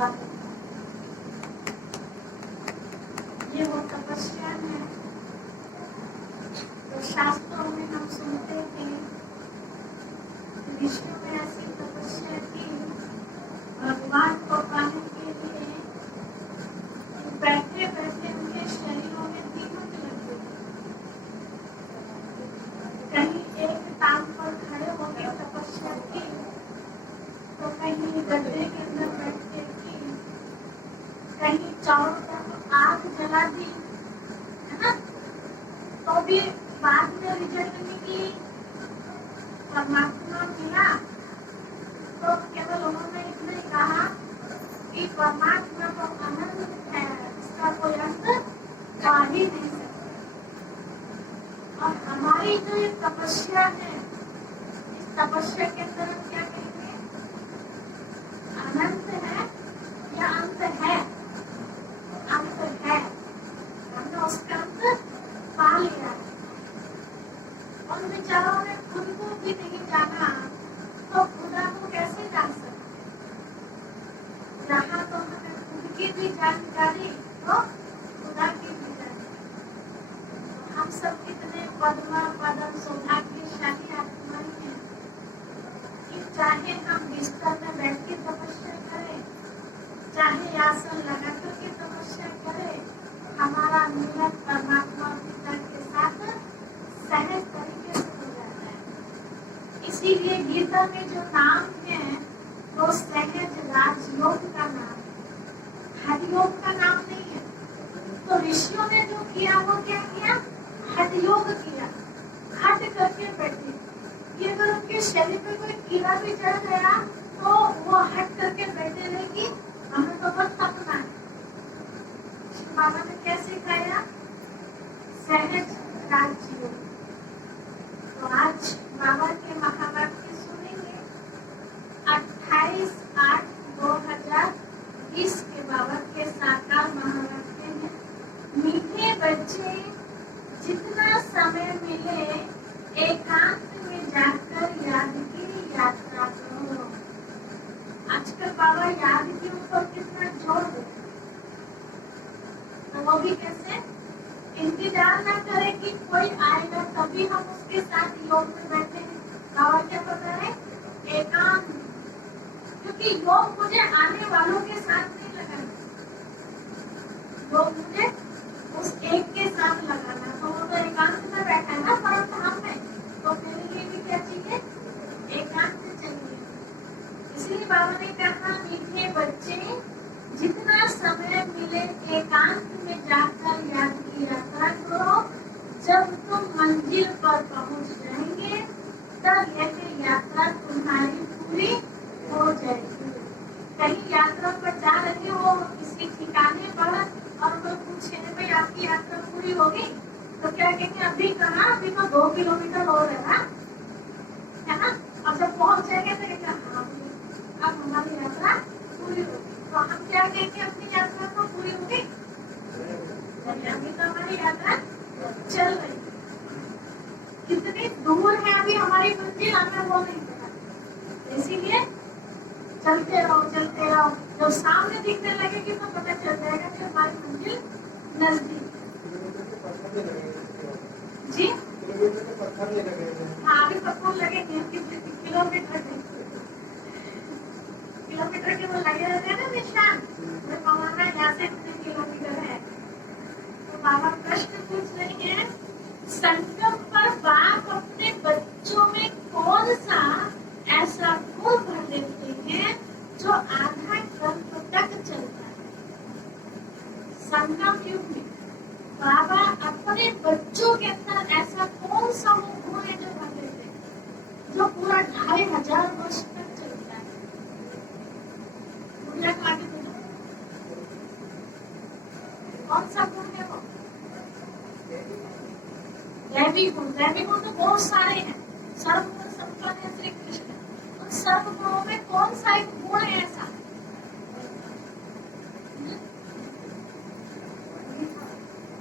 स्वागत। ये वो तपस्या है तो शास्त्रों में हम सुनते थे विष्णु में ऐसी तपस्या की भगवान को पाने के लिए बैठे बैठे उनके शरीरों में दीमक लगते थे। कहीं एक टांग पर खड़े होकर तपस्या की तो कहीं गड्ढे के अंदर बैठ के की, कहीं चारों तरफ आग जला दी, है ना। तो भी बाद में रिजल्ट मिली, परमात्मा मिला। तो केवल उन्होंने इतना ही कहा कि परमात्मा तो अनंत है, इसका कोई अंत आ ही नहीं सकता। और हमारी जो ये तपस्या है, इस तपस्या के अंदर हम क्या कहेंगे, अनंत है या अंत है? अंत है, हमने उसका अंत पा लिया। उन विचारों ने खुद को भी नहीं जाना तो खुदा को कैसे जान सकते? जहाँ तो हमें खुद की भी जानकारी तो खुदा की भी जानकारी। हम सब कितने पद्मा पदम सौभाग्यशाली आत्माएं हैं कि चाहे हम बिस्तर में बैठ के तपस्या करें, चाहे आसन लगा करके तपस्या करें, हमारा मिलन परमात्मा पिता के साथ सहज तरीके से हो जाता है। इसीलिए गीता में जो नाम है वो सहज राजयोग का नाम है, हठयोग का नाम नहीं है। तो ऋषियों ने जो किया वो क्या किया, हठयोग किया, हट करके बैठे कि अगर उनके शरीर पे कोई कीड़ा भी चढ़ गया तो वो हट करके बैठे रहे कि हमें तो बस तपना है। बाबा ने क्या सिखाया, सहज राजयोग। तो आज बाबा के महावाक्य सुनेंगे। 28/8/2020 के बाबा के साकार महावाक्य है, मीठे बच्चे जितना समय मिले एकांत में जाकर याद की यात्रा करो। आजकल बाबा याद के ऊपर कितना जोर देते, तो वो भी कैसे, इंतजार न करे कि कोई आएगा तभी हम उसके साथ योग में बैठे हैं। बाबा क्या पता है, एकांत। क्योंकि योग मुझे आने वालों के साथ नहीं लगाना, योग मुझे उस एक के साथ लगाना। तो वो तो एकांत में बैठा है ना, परंतु हम में तो मेरे लिए भी क्या चाहिए, एकांत चाहिए। इसलिए बाबा ने कहा मीठे बच्चे जितना समय मिले एकांत में जाकर याद की यात्रा करो। जब तुम मंजिल पर पहुंच जाएंगे तब यह यात्रा तुम्हारी पूरी हो जाएगी। कहीं यात्रा पर जा रहे हो किसी ठिकाने पर और कोई पूछे भाई आपकी यात्रा पूरी होगी, तो क्या कहेंगे, अभी कहाँ, अभी तो 2 किलोमीटर और है ना, और जब पहुंच जाएंगे तो कहेंगे हाँ अब हमारी यात्रा पूरी होगी। तो हम क्या कहेंगे, अपनी यात्रा तो पूरी होगी, अभी तो हमारी यात्रा चल रही है। कितनी दूर है अभी हमारी मंजिल, हमें वो नहीं पता। इसीलिए चलते रहो चलते रहो, जब सामने दिखने लगेगी तो पता चल जाएगा कि हमारी मंजिल नजदीक जी। हाँ अभी पत्थर लगेंगे, किलोमीटर के वो लगे रहते हैं ना निशान, तो कमाना यहाँ से कितने किलोमीटर है। तो बाबा प्रश्न पूछ रही है, संगम पर बाप अपने बच्चों में कौन सा ऐसा गुण भर देते हैं जो आधा कल्प तक चलता है। संगम युग में बाबा अपने बच्चों के अंदर ऐसा कौन सा गुण है जो भर देते हैं जो पूरा 2500 वर्ष तक चलता है। दुनिया का आगे कौन सा गुण है वो, दैवी गुण। दैवी गुण तो बहुत सारे हैं, सर्वगुण संपन्न है श्री कृष्ण। उन सर्व गुणों में कौन सा एक गुण है ऐसा,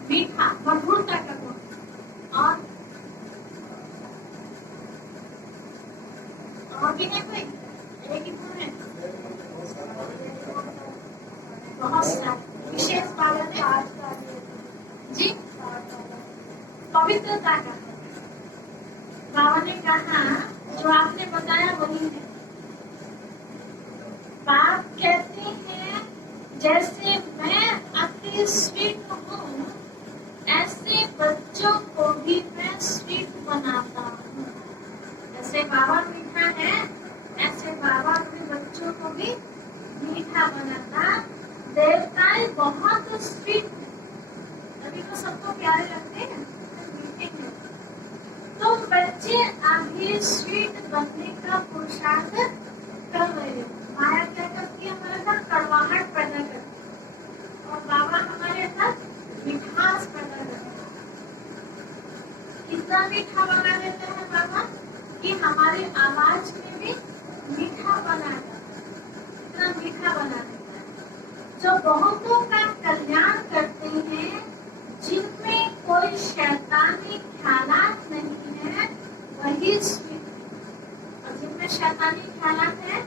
मीठा, मधुरता का गुण। और भी है कोई, एक ही गुण है, बहुत सारे विशेष बाबा ने जी पवित्रता का बाबा ने कहा जो आपने बताया वही है। बाप कहते हैं जैसे मैं अति स्वीट हूँ ऐसे बच्चों को भी मैं स्वीट बनाता हूँ। जैसे बाबा मीठा है ऐसे बाबा अपने बच्चों को भी मीठा बनाता। देवताएं बहुत स्वीट अभी तो सबको प्यारे लगते हैं मीठे हैं। तो बच्चे अभी स्वीट बनने का पुरुषार्थ कर रहे हो। माया क्या करती है हमारे साथ कड़वाहट पैदा करती है और बाबा हमारे साथ मिठास पैदा करते हैं। कितना मीठा बना देते हैं बाबा कि हमारी आवाज में भी मीठा बना देता है। इतना मीठा बना देता है जो बहुतों का कल्याण करते हैं जिनमें कोई शैतानी ख्यालात नहीं है वही स्वीट। और जिनमें शैतानी ख्यालात है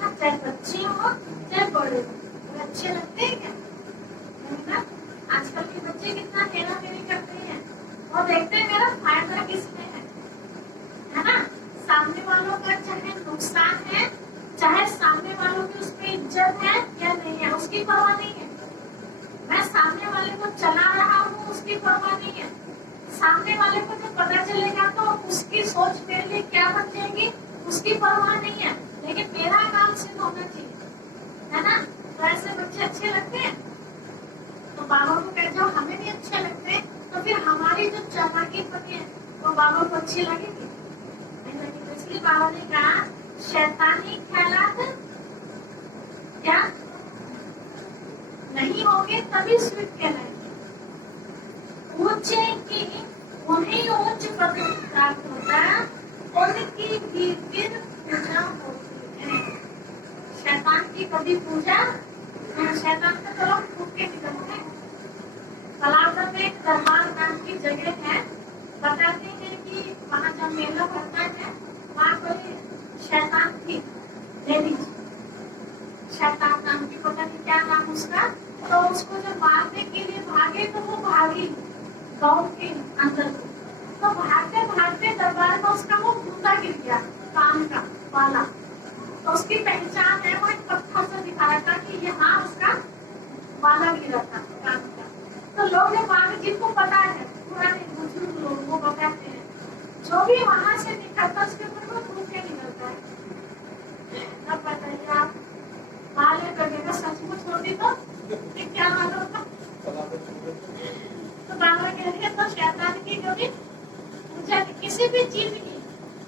ना चाहे बच्चे हो चाहे बड़े हो अच्छे लगते हैं क्या? आजकल के बच्चे कितना हेरा फेरी करते हैं और देखते हैं मेरा फायदा किसमें है ना। सामने वालों का चाहे नुकसान है चाहे सामने वालों की उसमें इज्जत है या नहीं है उसकी परवाह नहीं है। मैं सामने वाले को चला रहा हूँ उसकी परवाह नहीं है। सामने वाले को जब पता चलेगा तो उसकी सोच मेरे लिए क्या बन जाएगी उसकी परवाह नहीं है। लेकिन मेरा काम सिर्फ होना चाहिए है ना। तो ऐसे बच्चे अच्छे लगते हैं तो बाबा को कहते हो हमें भी अच्छे लगते हैं तो फिर हमारी जो चालाकी बनी है वो बाबा को अच्छी लगेगी नहीं लगेगी। इसलिए बाबा ने कहा शैतानी ख्यालात क्या नहीं होंगे तभी स्वीट कहलाएंगे। ऊंचे की उन्हें उच्च पद प्राप्त होता है उनकी भी फिर पूजा होती है। शैतान की कभी पूजा शैतान का तो लोग फूट के निकलते हैं। कलावड़ में एक दरबार नाम की जगह है। बताते हैं कि वहाँ जब मेला भरता है वहाँ कोई शैतान थी लेडीज शैतान नाम की पता नहीं क्या नाम उसका। तो उसको जब मारने के लिए भागे तो वो भागी गाँव के अंदर तो भागते भागते दरबार में उसका वो जूता गिर गया कान का वाला। तो उसकी पहचान है वो एक पत्थर से दिखा रहा था कि यहाँ उसका वाला गिरा था कान का। तो लोग जब वहाँ जिनको पता है पुराने बुजुर्ग लोग वो बताते हैं जो भी वहाँ से निकलता उसके ऊपर वो धूप के निकलता है। अब बताइए आप माले करने का सचमुच होती तो क्या हाल होता। तो बाबा कह रहे तो शैतान की जो भी पूजा किसी भी जीव की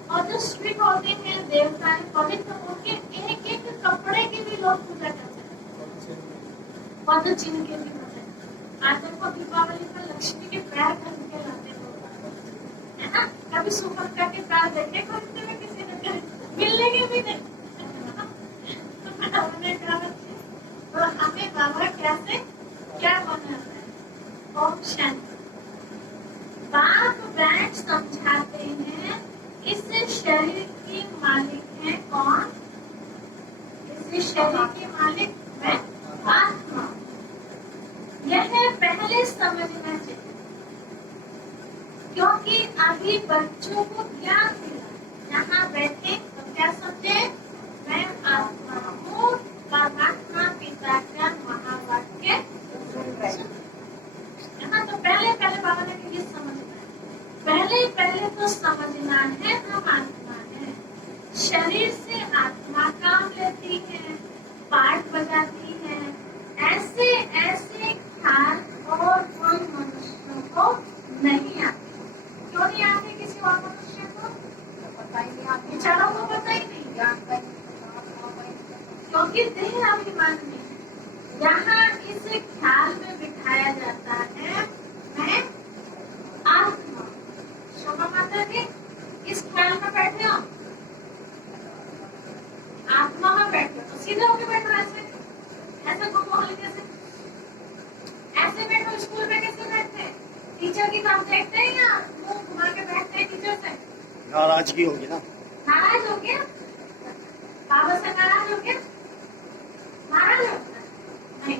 और जो स्वीट होते हैं देवताएं पवित्र उनके एक एक कपड़े की भी लोग पूजा करते हैं। पद चिन्ह के भी होते हैं। आज देखो दीपावली पर लक्ष्मी के पैर खरीद के लाते लोग है ना। कभी सुभद्रा के पैर देखे खरीदते हुए किसी ने मिलने के भी नहीं। तो हमें बाबा कैसे क्या बनाता है। ओम शांति। बाप बैठ समझाते हैं इस शरीर की मालिक है कौन। इस शरीर की मालिक मैं आत्मा। यह पहले समझना चाहिए क्योंकि अभी बच्चों को ज्ञान मिला। यहाँ बैठे तो क्या समझे मैं आत्मा हूँ परमात्मा पिता का महावाक्य है ना। तो पहले बाबा ने ये समझना है। पहले तो समझना है हम आत्मा है। शरीर से आत्मा काम लेती है पाठ बजाती है। ऐसे ऐसे ख्याल और कोई मनुष्यों को नहीं आते। क्यों नहीं आते किसी और मनुष्य को पता ही नहीं आते विचारों को पता ही नहीं क्योंकि देह अभिमान में यहाँ इस ख्याल में बिठाया जाता है मैं आत्मा। शोभा माता जी इस ख्याल में बैठे हो आत्मा में बैठे तो सीधे होके बैठो ऐसे घूमो हल्के से ऐसे बैठो। स्कूल में कैसे बैठते टीचर की तरफ देखते हैं या मुंह घुमा के बैठते हैं टीचर से। नाराजगी होगी ना। नाराज हो गया बाबा से नाराज हो गया नाराज हो नहीं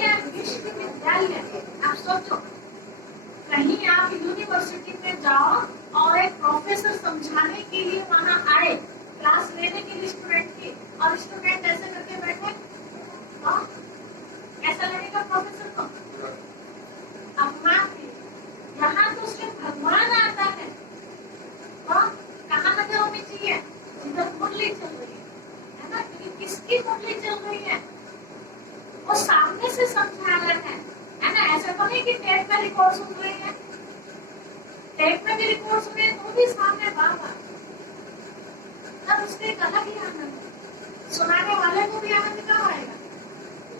ये विश्वविद्यालय, आप सोचो कहीं आप यूनिवर्सिटी में जाओ और एक प्रोफेसर समझाने के लिए वहां आए, क्लास लेने के लिए स्टूडेंट की, और स्टूडेंट ऐसे करके बैठे, ऐसा लगेगा प्रोफेसर को अपमान है। यहाँ तो सिर्फ भगवान आता है, कहाँ लगे होनी चाहिए जिधर मुरली चल रही है ना, क्योंकि किसकी मुरली चल रही है, वो सामने से समझा रहे हैं, है ना। ऐसा तो नहीं कि टेप में रिकॉर्ड सुन रहे हैं, टेप में भी रिकॉर्ड सुने तो भी सामने बाबा, तब उसके एक अलग ही आनंद है। सुनाने वाले को भी आनंद कब आएगा,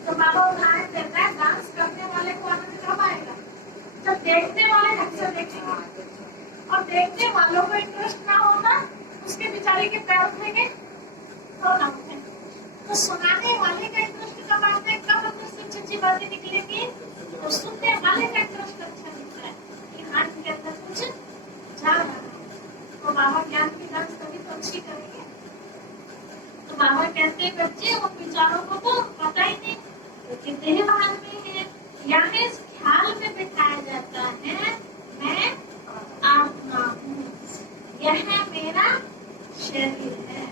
तो बाबा उदाहरण देता है, डांस करने वाले को आनंद कब आएगा, जब देखने वाले ढंग से देखेंगे, और देखने वालों को इंटरेस्ट ना होगा, उसके बेचारे के पैर उठेंगे तो ना उठे। तो सुनाने वाले का इंटरेस्ट कब आता है, कब अंदर से अच्छी बातें निकलेंगी, तो सुनने वाले का इंटरेस्ट अच्छा दिखता है कि हाँ इनके अंदर कुछ जा रहा है। तो बाबा ज्ञान की डांस कभी तो अच्छी करेंगे। तो बाबा कहते हैं बच्चे उन विचारों को तो पता ही नहीं, क्योंकि देहभान में है, यानी इस ख्याल में बिठाया जाता है मैं आत्मा हूँ, यह मेरा शरीर है,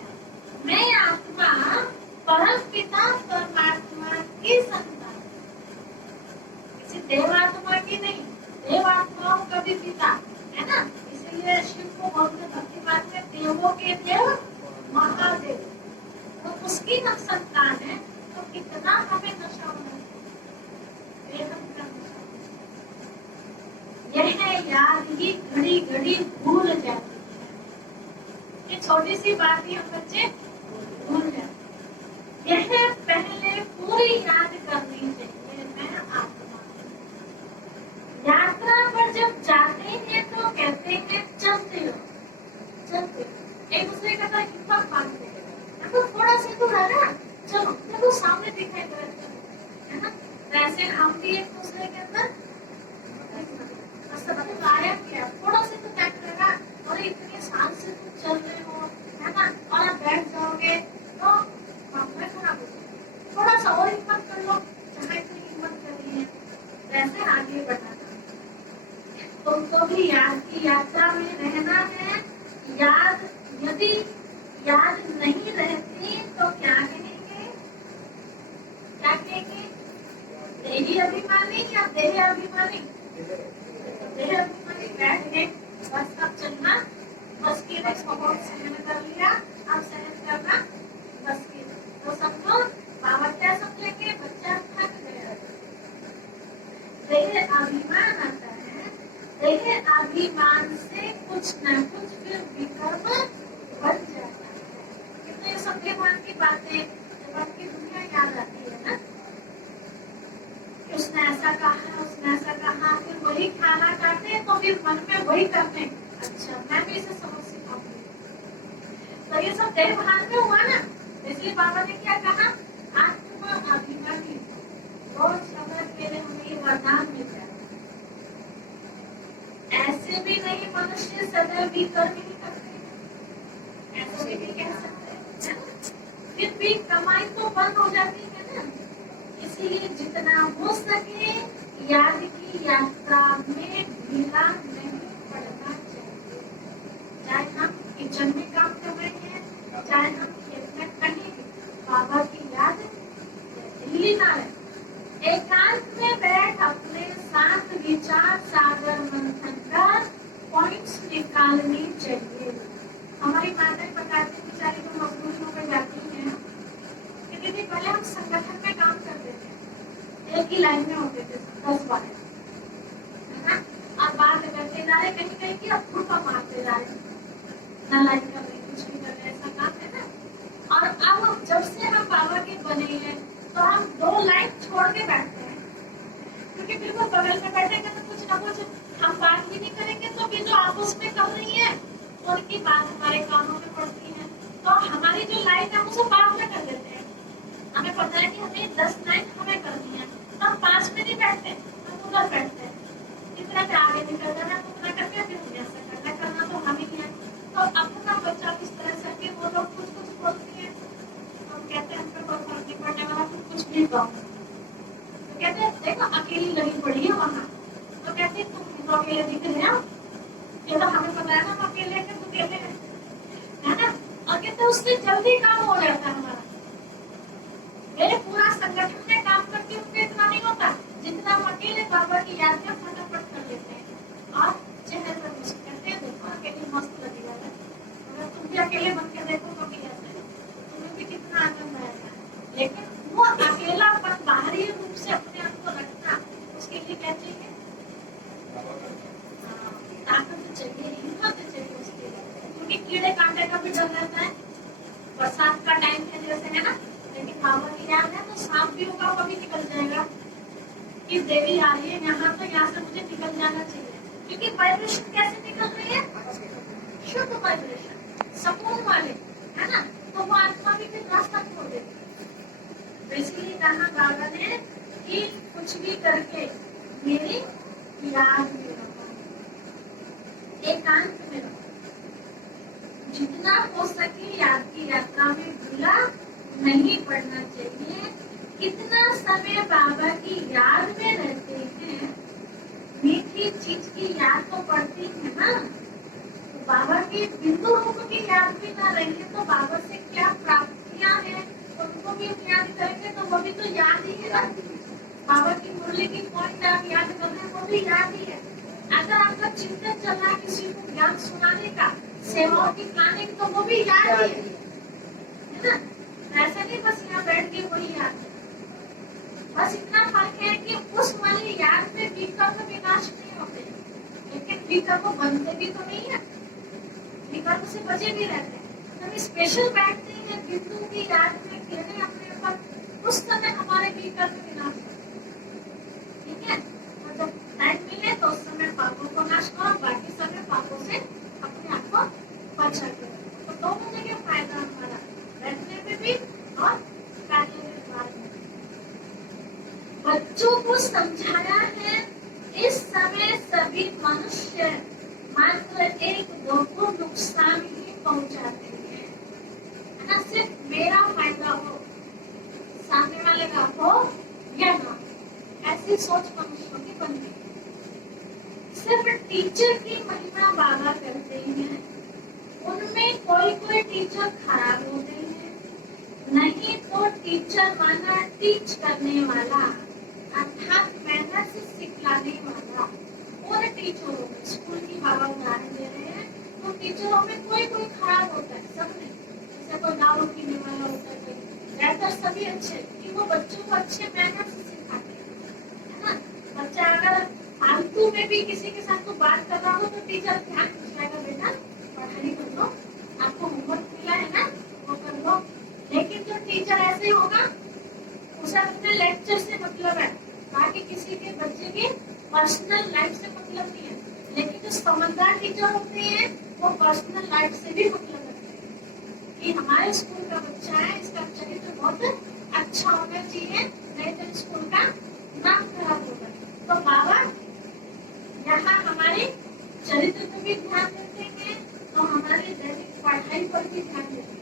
मैं आत्मा परम पिता परमात्मा की संतान, किसी देवात्मा की नहीं, देवात्माओं का भी पिता है ना। इसीलिए शिव को बोलते भक्ति मार्ग में देवों के देव महादेव, तो उसकी हम संतान है, तो कितना हमें नशा होना चाहिए, यह याद ही घड़ी घड़ी भूल जाती है, ये छोटी सी बात ही हम बच्चे भूल जाते, यह पहले पूरी याद करनी चाहिए, मैं आत्मा। यात्रा पर जब जाते हैं तो कहते हैं चलते हो, चलते हो, एक दूसरे का तो हिम्मत बांधते हैं, तो थोड़ा सा दूर है ना, चलो देखो सामने दिखाई दे रहा है ना। वैसे हम भी एक दूसरे के अंदर थोड़ा सा तो बैठ रहेगा, और इतने साल से तुम चल रहे हो, है ना, और आप बैठ जाओगे तो मामला खराब हो जाएगा। थोड़ा सा और हिम्मत कर लो, जहाँ इतनी हिम्मत करी है वैसे आगे बढ़ना। तुमको भी याद की यात्रा में रहना है, याद यदि याद नहीं रहती तो क्या कहेंगे, क्या कहेंगे, देही अभिमानी या देह अभिमानी, देह अभिमानी बैठ गए, बस अब चलना, बस की रेस को बहुत सहन कर लिया, अब सहन करना बस की, तो समझो बाबा क्या समझेंगे, बच्चा थक गया। देह अभिमान आता है, देह अभिमान से कुछ न कुछ फिर विकर्म बन जाता है। कितने ये सब देहभान की बातें जब आपकी दुनिया याद आती है ना, उसने ऐसा कहा, उसने ऐसा कहा, फिर वही खाना खाते हैं तो फिर मन में वही करते हैं, अच्छा मैं भी इसे समझ सिखाऊंगी। तो ये सब देहभान में हुआ ना, इसलिए बाबा ने क्या कहा, आत्मा अभिमानी, रोज शब्द के लिए हमें ये वरदान मिल जाए। ऐसे भी नहीं मनुष्य सदैव भी कर्म ही करते, ऐसा भी नहीं कह सकते, फिर भी कमाई तो बंद हो जाती है ना। इसीलिए जितना हो सके याद की यात्रा में ढीला नहीं पड़ना चाहिए, चाहे हम किचन में काम कर रहे हैं, चाहे हम खेत में कहीं भी, बाबा की याद ढीली ना रहे। एकांत में बैठ अपने साथ विचार सागर मंथन कर पॉइंट्स निकालने चाहिए। हमारी माताएं बताती बेचारी तो मजदूरियों में जाती हैं, क्योंकि पहले हम संगठन में काम करते थे, एक ही लाइन में होते थे 10 वाले, है ना, और बात करते जा रहे कहीं कहीं की, अब ग्रुप मारते जा रहे, ना लाइन कर रहे, कुछ नहीं कर रहे, ऐसा काम है ना। और अब जब से हम बाबा के बने हैं तो हम 2 लाइन छोड़ के बैठते हैं, क्योंकि बिल्कुल बगल में बैठेंगे तो कुछ ना कुछ हम बात ही नहीं करेंगे, तो भी जो आपस में कर रही है उनकी बात हमारे कानों में पड़ती है, तो हमारी जो लाइन है उसे बाद में कर देते हैं। हमें पता है कि हमें 10 लाइन हमें करनी है, तो हम 5 में नहीं बैठते, हम उधर बैठते हैं, इतना से आगे निकल जाना, उतना करके फिर ऐसा करना तो हम ही है। तो अपना बच्चा इस तरह से कि वो लोग कुछ बोलती है, हम कहते हैं हमको कोई फर्क नहीं पड़ने वाला, कुछ भी कहो, कहते हैं देखो अकेली लगी पड़ी है वहां, तो कहते तुम तो अकेले दिख रहे हो, ये तो हमें पता है ना हम अकेले हैं तो कहते हैं, है ना। और कहते उससे जल्दी काम हो जाता है हमारा। मेरे पूरा संगठन में काम करती हूँ तो इतना नहीं होता जितना हम अकेले बाबा की याद में फटाफट कर लेते हैं और चेहरे पर मुस्कुराते करते हैं। देखो अकेले मस्त लगेगा, अगर तुम भी अकेले बन के देखो तो भी ऐसा है, तुम्हें भी कितना आनंद आएगा। लेकिन वो अकेलापन बाहरी रूप से अपने आप को रखना, उसके लिए क्या चाहिए? ताकत चाहिए, हिम्मत चाहिए उसके लिए, क्योंकि कीड़े कांटे का भी डर रहता है। बरसात का टाइम है जैसे है ना, लेकिन बाबा की याद है तो सांप भी होगा वो भी निकल जाएगा कि देवी आ रही है यहाँ, तो यहाँ से मुझे निकल जाना चाहिए, क्योंकि वाइब्रेशन कैसे निकल रही है? शुद्ध वाइब्रेशन, सुकून वाले, है ना। तो वो आत्मा भी फिर रास्ता छोड़ देती है। तो इसलिए कहा बाबा ने कि कुछ भी करके मेरी याद में रखो, एकांत में रखो, जितना हो सके याद की यात्रा में भूला नहीं पड़ना चाहिए। कितना समय बाबा की याद में रहते हैं, मीठी चीज की याद तो पड़ती है ना। तो बाबा की बिंदु रूप की याद भी ना रहेंगे तो बाबा से क्या प्राप्तियां हैं उनको भी याद करेंगे तो वो भी तो याद ही है ना। बाबा की मुरली की पॉइंट आप याद कर रहे हैं वो भी याद ही है। अगर आपका चिंतन चल रहा है किसी को ज्ञान सुनाने का, सेवाओं की प्लानिंग, तो वो भी याद ही है ना। ऐसा नहीं बस यहाँ बैठ के वही याद है। बस इतना फर्क है कि उस वाली याद में विकल्प विनाश नहीं होते, लेकिन विकल्प बनते भी तो नहीं है, विकल्प से बचे भी रहते हैं। हम स्पेशल बैठते हैं बिंदु की याद में गिरने अपने ऊपर, उस समय हमारे विकल्प विनाश होते हैं। ठीक है, तो जब टाइम मिले तो उस समय पापों को नाश करो, बाकी समय पापों से अपने आप को बचा के रखो। तो दोनों जगह फायदा हमारा, बैठने में भी और करने के बाद में। बच्चों को समझाया है इस समय सभी मनुष्य मात्र एक दो को नुकसान ही पहुंचाते हैं, है ना। सिर्फ मेरा फायदा हो, सामने वाले का हो या ना, ऐसी सोच मनुष्यों की बनती है। सिर्फ टीचर की महिमा बाबा करते हैं, उनमें कोई कोई टीचर खराब होते हैं, नहीं तो टीचर माना टीच करने वाला, अर्थात मेहनत से सिखलाने वाला। और टीचरों में स्कूल की बाबा उदाहरण दे रहे हैं, तो टीचरों में कोई कोई खराब होता है, सब नहीं। जैसे कोई दारू पीने वाला होता है, रहकर सभी अच्छे कि वो बच्चों को अच्छे मेहनत से सिखाते हैं, है ना। बच्चा अगर फालतू में भी किसी के साथ तो बात कर रहा हो तो टीचर ध्यान खिंचवाएगा, बेटा पढ़ाई कर लो, आपको होमवर्क मिला है ना वो कर लो। लेकिन जो टीचर ऐसे होगा उसे अपने लेक्चर से मतलब है, बाकी किसी के बच्चे के पर्सनल लाइफ से मतलब नहीं है। लेकिन जो समझदार टीचर होते हैं वो पर्सनल लाइफ से भी मतलब रखते हैं कि हमारे स्कूल का बच्चा है, इसका चरित्र बहुत अच्छा होना चाहिए, नहीं तो स्कूल का नाम खराब होगा। तो बाबा यहाँ हमारे चरित्र को भी ध्यान देते हैं और हमारी दैनिक पढ़ाई पर भी ध्यान देते हैं।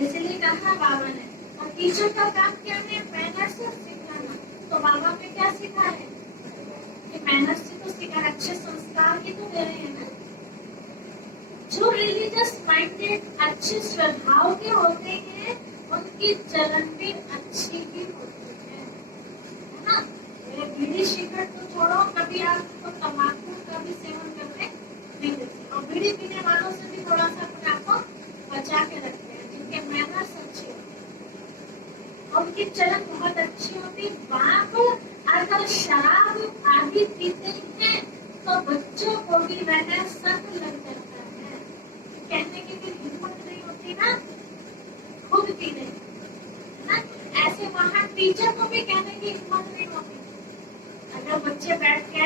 इसलिए कहा बाबा ने, और टीचर का काम क्या है? मेहनत से सिखाना। तो बाबा ने क्या सीखा है कि मेहनत से तो सीखा, अच्छे संस्कार ही तो दे रहे हैं ना। जो रिलीजियस माइंडेड अच्छे स्वभाव के होते हैं उनकी चलन भी अच्छी ही होती है ना। बीड़ी सिगरेट तो छोड़ो, कभी आपको तम्बाकू का भी सेवन करने नहीं देते, और बीड़ी पीने वालों से भी थोड़ा सा अपने आप को बचा के रखते हैं, जिनके मैनर्स अच्छे होते हैं, उनकी चलन बहुत अच्छी होती। बाप अगर शराब आदि पीते हैं तो बच्चों को भी वह संग लग जाता है, कहने की भी हिम्मत नहीं होती ना, खुद पीने ना। ऐसे वहाँ टीचर को भी कहने की हिम्मत नहीं होती। अगर बच्चे बैठ के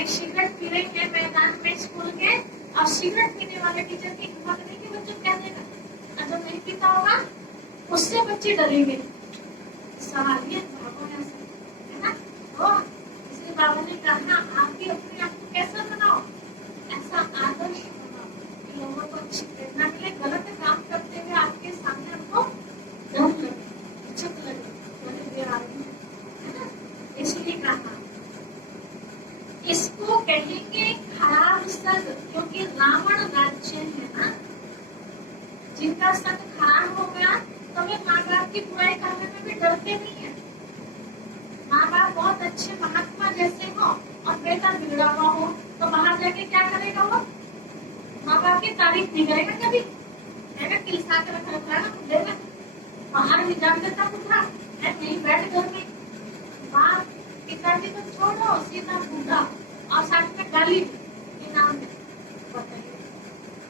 एक सिगरेट पी रहे हैं मैदान में स्कूल के, और सिगरेट पीने वाले टीचर की हिम्मत नहीं कि बच्चों क्या देगा, अगर नहीं पीता होगा उससे बच्चे डरेंगे। सवालियत बाबा ने है ना। तो इसलिए बाबा ने कहा आप भी अपने आप को कैसा बनाओ, ऐसा आदर्श बनाओ कि लोगों को अच्छी प्रेरणा मिले, गलत काम करते हुए आपके सामने आपको डर लगे, इज्जत लगे, कहा। इसको कहेंगे खराब संग, क्योंकि रावण राज्य है ना, जिनका संग खराब हो गया तो वे माँ बाप की बुराई करने में भी डरते नहीं है। माँ बाप बहुत अच्छे महात्मा जैसे हो और बेटा बिगड़ा हुआ हो तो बाहर जाके क्या करेगा वो? माँ बाप की तारीफ नहीं करेगा कभी, कहेगा किलसा के रखा है ना खुले में, बाहर नहीं जान देता बुढ़ा है, नहीं बैठ घर में। बाप पिताजी को छोड़ो, सीधा बूढ़ा और साथ में गाली इनाम में। बताइए,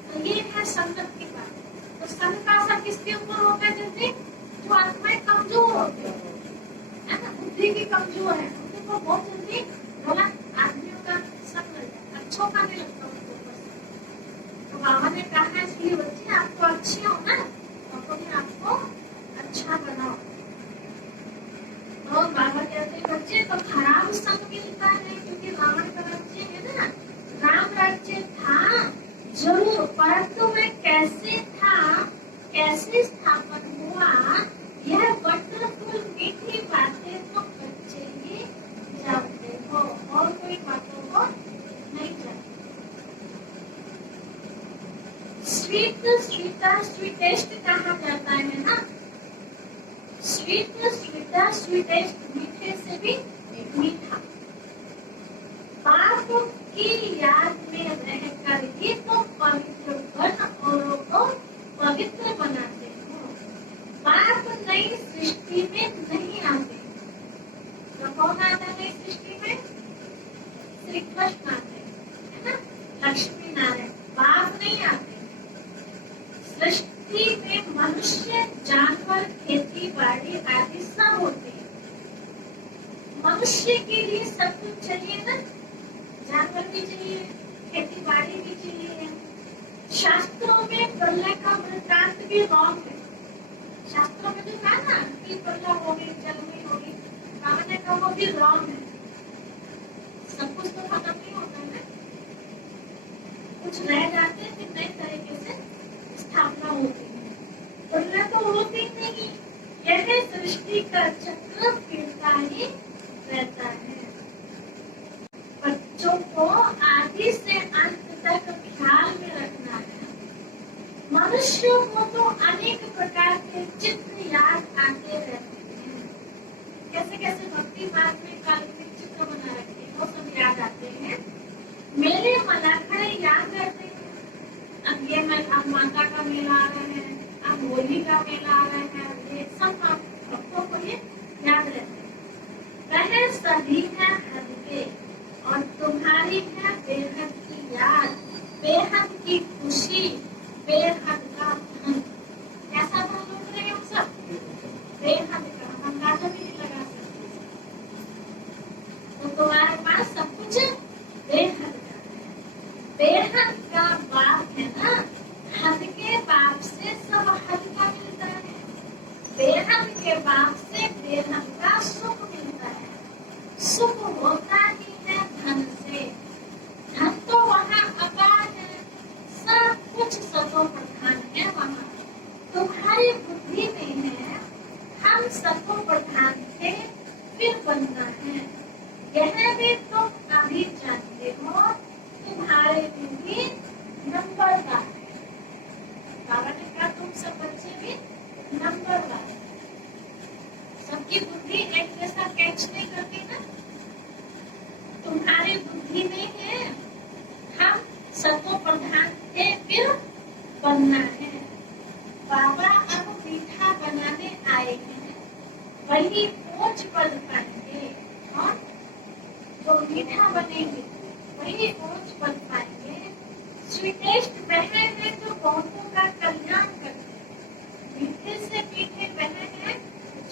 तो ये है संगत की बात। तो संग का असर किसके ऊपर होता है? जैसे जो आत्माएं कमजोर होती है ना, बुद्धि की कमजोर है, उनको बहुत जल्दी गलत आदमियों का संग मिल जाता है, अच्छों का नहीं लगता उनको। तो बाबा ने कहा है इसलिए बच्चे आपको अच्छे हो ना, तो भी आपको अच्छा बनाओ। और बाबा कहते हैं बच्चे तो खराब संग मिलता है, क्योंकि रावण का राज्य है ना, राम राज्य था जरूर, परंतु वह कैसे था, कैसे स्थापन हुआ, यह वंडरफुल मीठी बातें तो बच्चे ही जानते हो, और कोई बातों को नहीं जानते। स्वीट स्वीटर स्वीटेस्ट कहा जाता है ना, स्वीट स्वीटर स्वीटेस्ट, मीठे से भी मीठा। बाप की याद में रहकर ही तो पवित्र बन औरों को पवित्र बनाते हो। बाप नई सृष्टि में नहीं आते। तो कौन आता है नई सृष्टि में? श्री कृष्ण आते है ना, लक्ष्मी नारायण। बाप नहीं आते। सृष्टि में मनुष्य, जानवर, खेती बाड़ी आदि सब होते हैं। मनुष्य के लिए सब कुछ चाहिए ना, जानवर भी चाहिए, खेती बाड़ी भी चाहिए। शास्त्रों में प्रलय का वृत्तांत भी रॉन्ग है। शास्त्रों में जो कहा ना कि प्रलय होगी, जन्मी होगी, कहने का वो भी रॉन्ग है। सब कुछ तो खत्म नहीं होता है, कुछ रह जाते हैं, फिर नए तरीके से स्थापना होती है। प्रलय तो होती नहीं, यह सृष्टि का चक्र फिरता ही रहता है। बच्चों को आदि से अंत तक ख्याल में रखना है। मनुष्यों को तो अनेक प्रकार के चित्र याद आते रहते हैं। कैसे कैसे भक्ति मार्ग में काल्पनिक चित्र बना रखे हैं, वो सब याद आते हैं। मेले मलाखड़े याद रहते हैं। अब ये अब माता का मेला आ रहा है, अब होली का मेला आ रहा है, ये सब भक्तों को ये याद रहते हैं। वह सभी है हद पे और तुम्हारी है बेहद की याद, बेहद की खुशी, बेहद का धन। कैसा धन लूट रहे हम सब? बेहद का, हम अंदाजा भी नहीं लगा सकते। तो तुम्हारे पास सब कुछ बेहद का है। बेहद का बाप है ना, हद के बाप से सब हद का मिलता है। बेहद के बाप से बेहद का सुख मिलता है। सुख होता ही है धन से। धन तो वहाँ अपार है, सब कुछ सतो प्रधान है वहाँ। तुम्हारी बुद्धि में है हम सतो प्रधान थे, फिर बनना है। यह भी तुम अभी जानते हो, तुम्हारे बुद्धि नंबरदार है। बाबा ने कहा तुम सब बच्चे भी नंबरदार। सबकी बुद्धि एक जैसा कैच नहीं करती ना। तुम्हारी बुद्धि में है हम सतो प्रधान थे, फिर बनना है। बाबा अब मीठा बनाने आए हैं, वही ऊंच पद पाएंगे। और जो मीठा बनेंगे वही ऊंच पद पाएंगे। स्वीटेस्ट वह है जो बहुतों का कल्याण करते हैं। मीठे से मीठे वह है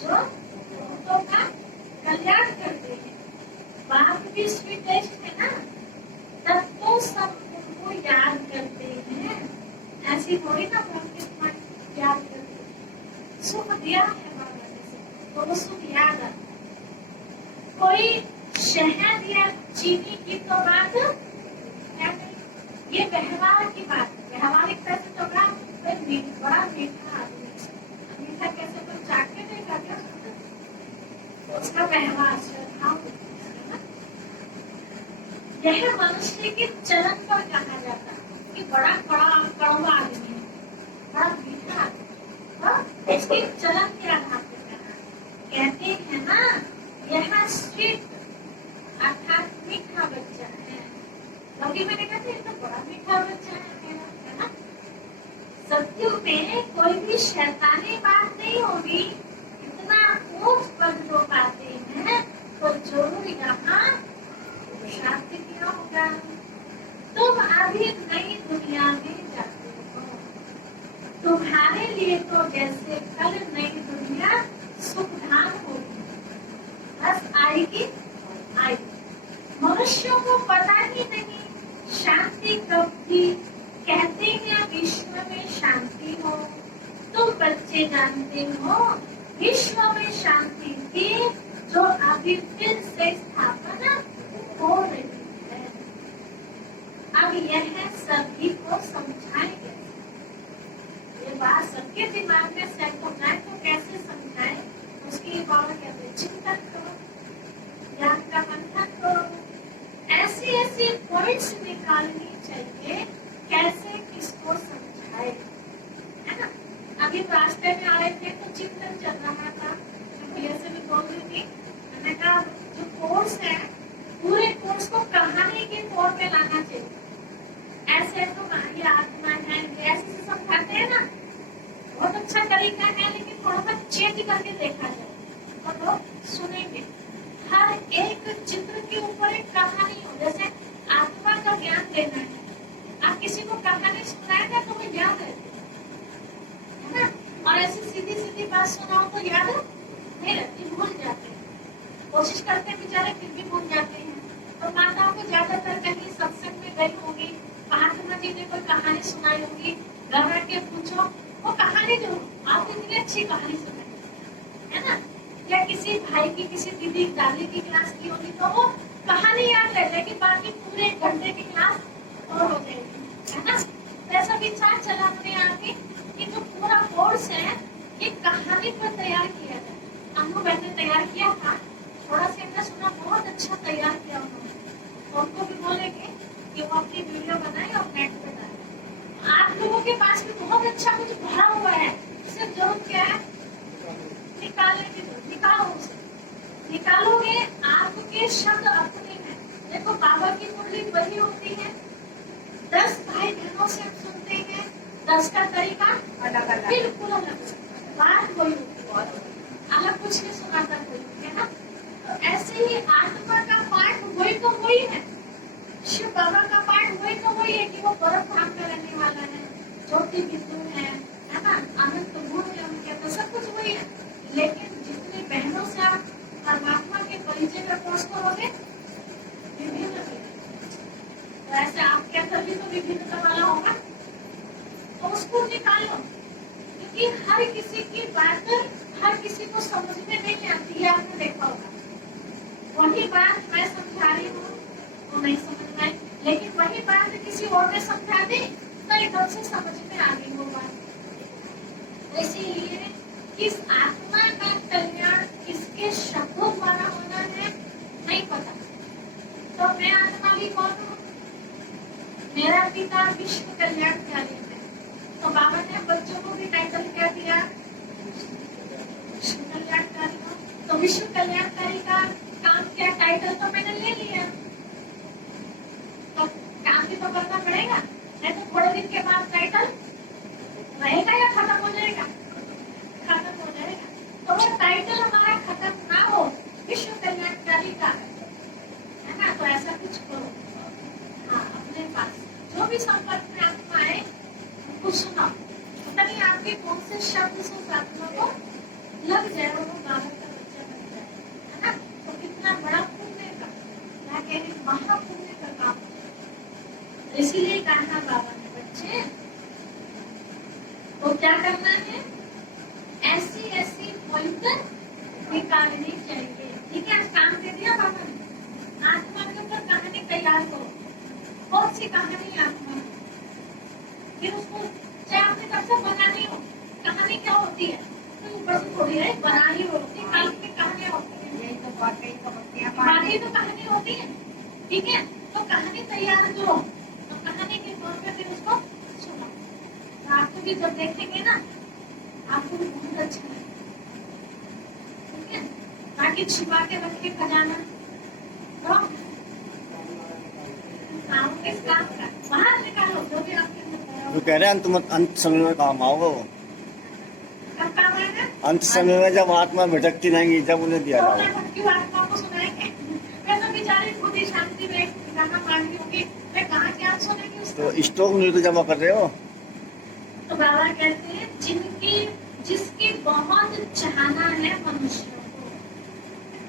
जो बहुतों का कल्याण करते हैं। बाप भी स्वीटेस्ट है ना, तब तो सब उनको याद करते हैं। ऐसी थोड़ी ना बहुत याद करते हैं। सुख दिया है बाबा ने, तो वो सुख याद आता है। कोई शहद या चीनी की तो बात क्या करें, ये व्यवहार की बात है। व्यवहारिक से तो बड़ा मीठा आदमी, कैसे कोई चाट के देगा क्या? उसका व्यवहार श्रद्धा यह मनुष्य के चलन पर कहा जाता है कि बड़ा कड़वा आदमी है, बड़ा मीठा आदमी, इसके चलन के आधार पर कहते हैं ना, यह स्वीट अर्थात मीठा बच्चा है। क्योंकि मैंने कहा था तो बड़ा मीठा बच्चा है मेरा, है ना। सत्युग में कोई भी शैतानी बात नहीं होगी। इतना ऊंच पद जो पाते हैं तो जरूर यहाँ शांत किया होगा। तुम अभी नई दुनिया में जाते हो, तुम्हारे लिए तो जैसे कल नई दुनिया सुखधाम होगी, बस आएगी आएगी। मनुष्यों को पता ही नहीं शांति कब थी। कहते हैं विश्व में शांति हो, तुम बच्चे जानते हो विश्व में शांति थी जो अभी फिर से स्थापना हो रही है। अब यह सभी को समझाएंगे। ये बात सबके दिमाग में सेट हो जाए तो कैसे समझाए, उसकी बाबा कहते चिंतन करो, ज्ञान का मंथन करो, ऐसी पॉइंट्स निकालनी चाहिए कैसे किसको समझाए, है ना। अभी रास्ते में आ रहे थे तो चिंतन चल रहा था, ऐसे भी बोल रही थी, मैंने कहा जो कोर्स है पूरे कोर्स को कहानी के तौर पे लाना चाहिए। ऐसे तो ये आत्मा है, ऐसे से समझाते हैं ना, बहुत अच्छा तरीका है, लेकिन थोड़ा सा चेंज करके देखा जाए और लोग सुनेंगे। हर एक चित्र के ऊपर एक कहानी हो, जैसे आत्मा का ज्ञान देना है, आप किसी को कहानी सुनाए ना तो वो याद रहती है ना, और ऐसी सीधी सीधी बात सुनाओ तो याद नहीं रहती, भूल जाते हैं। कोशिश करते हैं बेचारे फिर भी भूल जाते हैं। तो माताओं को ज्यादातर कहीं सत्संग में गई होगी, महात्मा जी ने कोई कहानी सुनाई होगी, घर बैठ के पूछो, वो कहानी जो आपने इतनी अच्छी कहानी सुनाई है ना, या किसी भाई की किसी दीदी दादी की क्लास की होगी तो वो कहानी याद रह जाएगी, बाकी पूरे एक घंटे की क्लास और हो जाएगी, है ना। ऐसा विचार चला अपने आगे कि जो पूरा कोर्स है ये कहानी पर तैयार किया जाए। हमको वैसे तैयार किया था, थोड़ा सा इतना सुना, बहुत अच्छा तैयार किया उन्होंने। उनको भी बोलेंगे कि वो अपनी वीडियो बनाए और नेट पे डाले। आप लोगों के पास भी बहुत अच्छा कुछ भरा हुआ है, सिर्फ जरूरत क्या है, निकालने की जरूरत। निकालो उसे, निकालोगे आपके शब्द अपने हैं। देखो बाबा की मुरली वही होती है, 10 भाई बहनों से सुनते हैं, 10 का तरीका अलग अलग, बिल्कुल अलग, बात वही होती है, अलग कुछ नहीं सुनाता कोई, है ना। तो ऐसे ही आत्मा का पाठ वही तो वही है, शिव बाबा का पाठ वही तो वही है कि वो परम धाम में रहने वाला है, ज्योति बिंदु है ना, अनंत गुण है उनके, तो सब कुछ वही है। लेकिन जितनी बहनों से आप परमात्मा के परिचय का कोर्स करोगे विभिन्न, तो ऐसे आपके अंदर भी तो विभिन्नता वाला होगा, तो उसको निकालो। क्योंकि हर किसी की बात हर किसी को समझ में नहीं आती है, आपने देखा होगा। वही बात मैं समझा रही हूँ वो नहीं समझ में आई, लेकिन वही बात किसी और ने समझा दी तो एकदम से समझ में आ गई वो बात। इसीलिए इस आत्मा का कल्याण किसके शब्दों द्वारा होना है नहीं पता। तो मैं आत्मा भी कौन हूँ, मेरा पिता विश्व कल्याणकारी है। तो बाबा ने बच्चों को भी टाइटल क्या दिया, विश्व कल्याणकारी हो। तो विश्व कल्याणकारी का काम क्या, टाइटल तो मैंने ले लिया, तो काम भी तो करना पड़ेगा, नहीं तो थोड़े दिन के बाद टाइटल रहेगा या खत्म हो जाएगा, खत्म हो जाएगा। तो वो टाइटल हमारा खत्म ना हो, विश्व कल्याणकारी का, है ना। तो ऐसा कुछ करो, हाँ, अपने पास जो भी संपर्क में आत्मा आए उनको सुनाओ, पता नहीं आपके कौन से शब्द से उस आत्मा को लग जाए और वो बाबा का बच्चा बन जाए, है ना। तो कितना बड़ा पुण्य का, क्या कह रही, महापुण्य का काम। इसीलिए कहा बाबा ने बच्चे तो क्या करना है, ऐसी पॉइंट निकालनी चाहिए। ठीक है, काम दे दिया बाबा ने, आत्मा के ऊपर कहानी तैयार करो, बहुत सी कहानी आत्मा, फिर उसको चाहे अपनी तरफ से बनानी हो। कहानी क्या होती है, तो ऊपर से थोड़ी है बना ही होती है, काल्पनिक कहानियां होती है, यही तो बाकी तो कहानी होती है। ठीक है, तो कहानी तैयार करो, तो कहानी के तौर पे फिर उसको सुनो। तो आपको भी जब देखेंगे ना आपको भी बहुत अच्छा लगेगा, ठीक है। ताकि छिपा के रखे खजाना, तो काम किस काम का बाहर निकालो, जो भी आपके अंदर पड़ा जो हो। कह रहे हैं अंत समय में काम आओगे वो। कब काम आएगा? अंत समय में जब आत्मा भटकती रहेंगी तब उन्हें दिया तो जाओगे। मैं भटकी आत्मा को सुनाएंगे, मैं तो बेचारी खुद ही शांति में गाना मान रही होगी, मैं कहाँ क्या सुनेगी उसको। तो स्टॉक नहीं तो जमा कर रहे हो। तो बाबा कहते हैं जिसकी बहुत चाहना है मनुष्य को,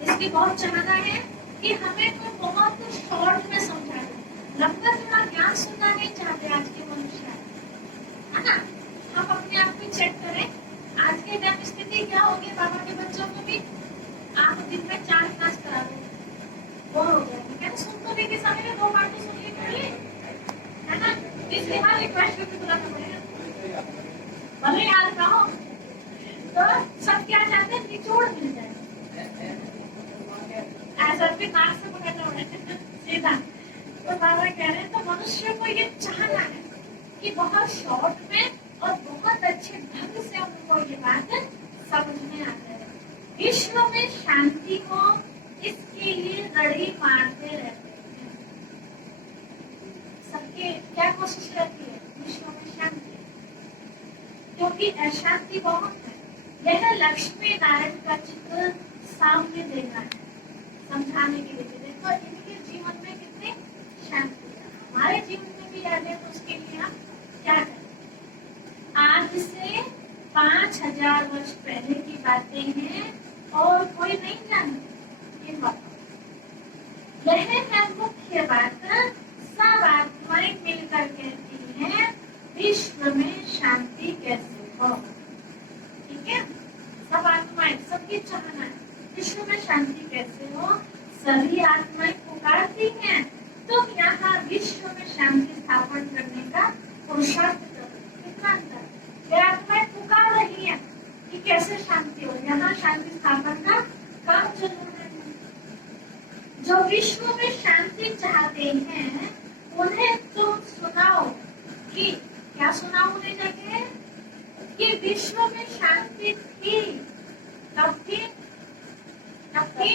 इसकी बहुत चाहना है कि हमें कोई बहुत शॉर्ट में समझा दे, लंबा थोड़ा ज्ञान सुनना नहीं चाहते आज के मनुष्य, है ना। हम अपने आप को चेक करें, आज के टाइम स्थिति क्या होगी। बाबा के बच्चों को भी आप दिन में 4 क्लास करा दो, बोर हो जाएंगे, क्या सुन तो लेके समय में 2 बार तो सुन ली कर ले, है ना। इसके बाद रिक्वेस्ट करके बुलाना पड़ेगा, भले याद ना हो। तो सब क्या चाहते हैं, निचोड़ मिल जाए, ऐसा भी नाक से पकड़ना पड़ेगा सीधा। तो बाबा कह रहे हैं तो मनुष्य को ये चाहना है कि बहुत शॉर्ट में और बहुत अच्छे ढंग से उनको ये बात समझ में आ जाए, विश्व में शांति हो, इसके लिए लड़ी मारते रहते हैं। सबके क्या कोशिश रहती है, विश्व में शांति, क्योंकि अशांति बहुत है। यह लक्ष्मी नारायण का चित्र सामने देना है, समझाने के लिए। देखो इनके जीवन में कितनी शांति है, हमारे जीवन में भी आ जाए तो उसके लिए हम क्या करें। आज से 5000 वर्ष पहले की बातें हैं और कोई नहीं जानता इन बातों। यह है मुख्य बात, सब आत्माएं मिलकर कहती हैं विश्व में शांति कैसे हो, ठीक है। सब आत्माएं, सबकी चाहना है विश्व में शांति कैसे हो, सभी आत्माएं पुकारती हैं तुम यहाँ विश्व में शांति स्थापन करने का पुरुषार्थ करो। कितना अंतर, वे आत्माएं पुकार रही हैं कि कैसे शांति हो, यहाँ शांति स्थापन का काम चल रहा है। जो विश्व में शांति चाहते हैं उन्हें तुम सुनाओ कि क्या सुनाओ उन्हें जाके कि विश्व में शांति थी, कब थी, कब थी,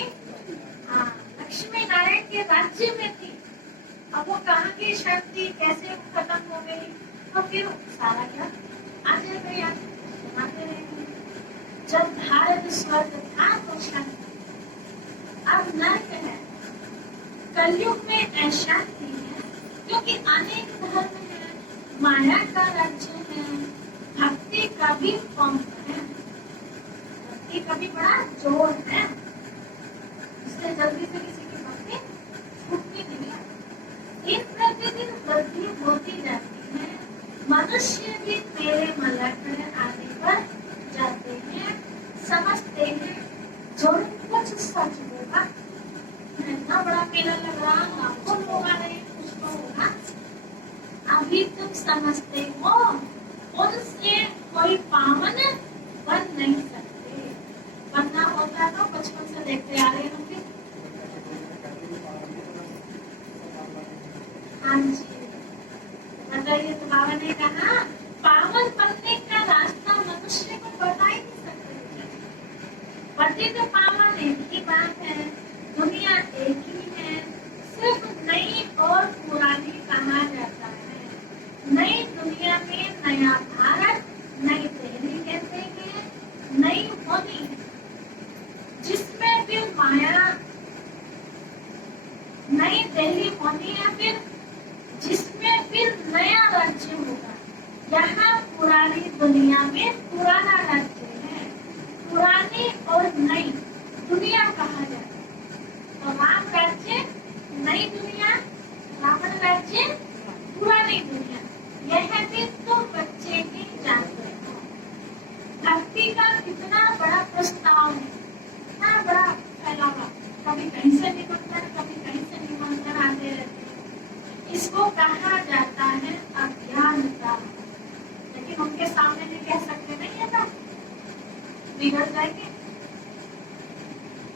लक्ष्मी नारायण के राज्य में थी। अब वो कहाँ की शांति कैसे खत्म हो गई, तो फिर सारा क्या आ जाएगा याद, सुनाते रहेंगे। जब भारत स्वर्ग था तो शांति, अब नर्क है। कलयुग में अशांति है क्योंकि अनेक धर्म है, माया का राज्य है, भक्ति का भी पंप है, भक्ति का भी बड़ा जोर है, इसलिए जल्दी से किसी की भक्ति छूटती नहीं है। दिन प्रतिदिन वृद्धि होती जाती है, मनुष्य भी मेरे मलक आने पर जाते हैं, समझते हैं जो कुछ सच होगा। इतना बड़ा मेला लग रहा, लाखों लोग आ रहे हैं, कुछ तो होगा। अभी तुम समझते हो उनसे कोई पावन बन नहीं सकते, बनना होता तो बचपन से देखते आ रहे होंगे। हाँ जी बताइए, तो बाबा ने कहा पावन बनने का रास्ता मनुष्य को बता ही नहीं सकते। पति तो पावन एक ही बात है, दुनिया एक ही है, सिर्फ नई और पुरानी कहा जाता है। नई दुनिया में नया भारत, नई दिल्ली कहते हैं, नई होनी है जिसमें फिर माया, नई दिल्ली होनी है फिर जिसमें फिर नया राज्य होगा। यहाँ पुरानी दुनिया में पुराना राज्य है, पुरानी और नई दुनिया कहा जाता है। तो राम राज्य नई दुनिया, रावण राज्य पुरानी दुनिया, यह भी तो बच्चे ही जानते हो। भक्ति का कितना बड़ा प्रस्ताव है, कितना बड़ा फैलावा, कभी कहीं से निकलकर कभी कहीं से निकल कर आते रहते हैं। इसको कहा जाता है अज्ञानता, लेकिन उनके सामने भी कह सकते नहीं है ना, बिगड़ जाएंगे।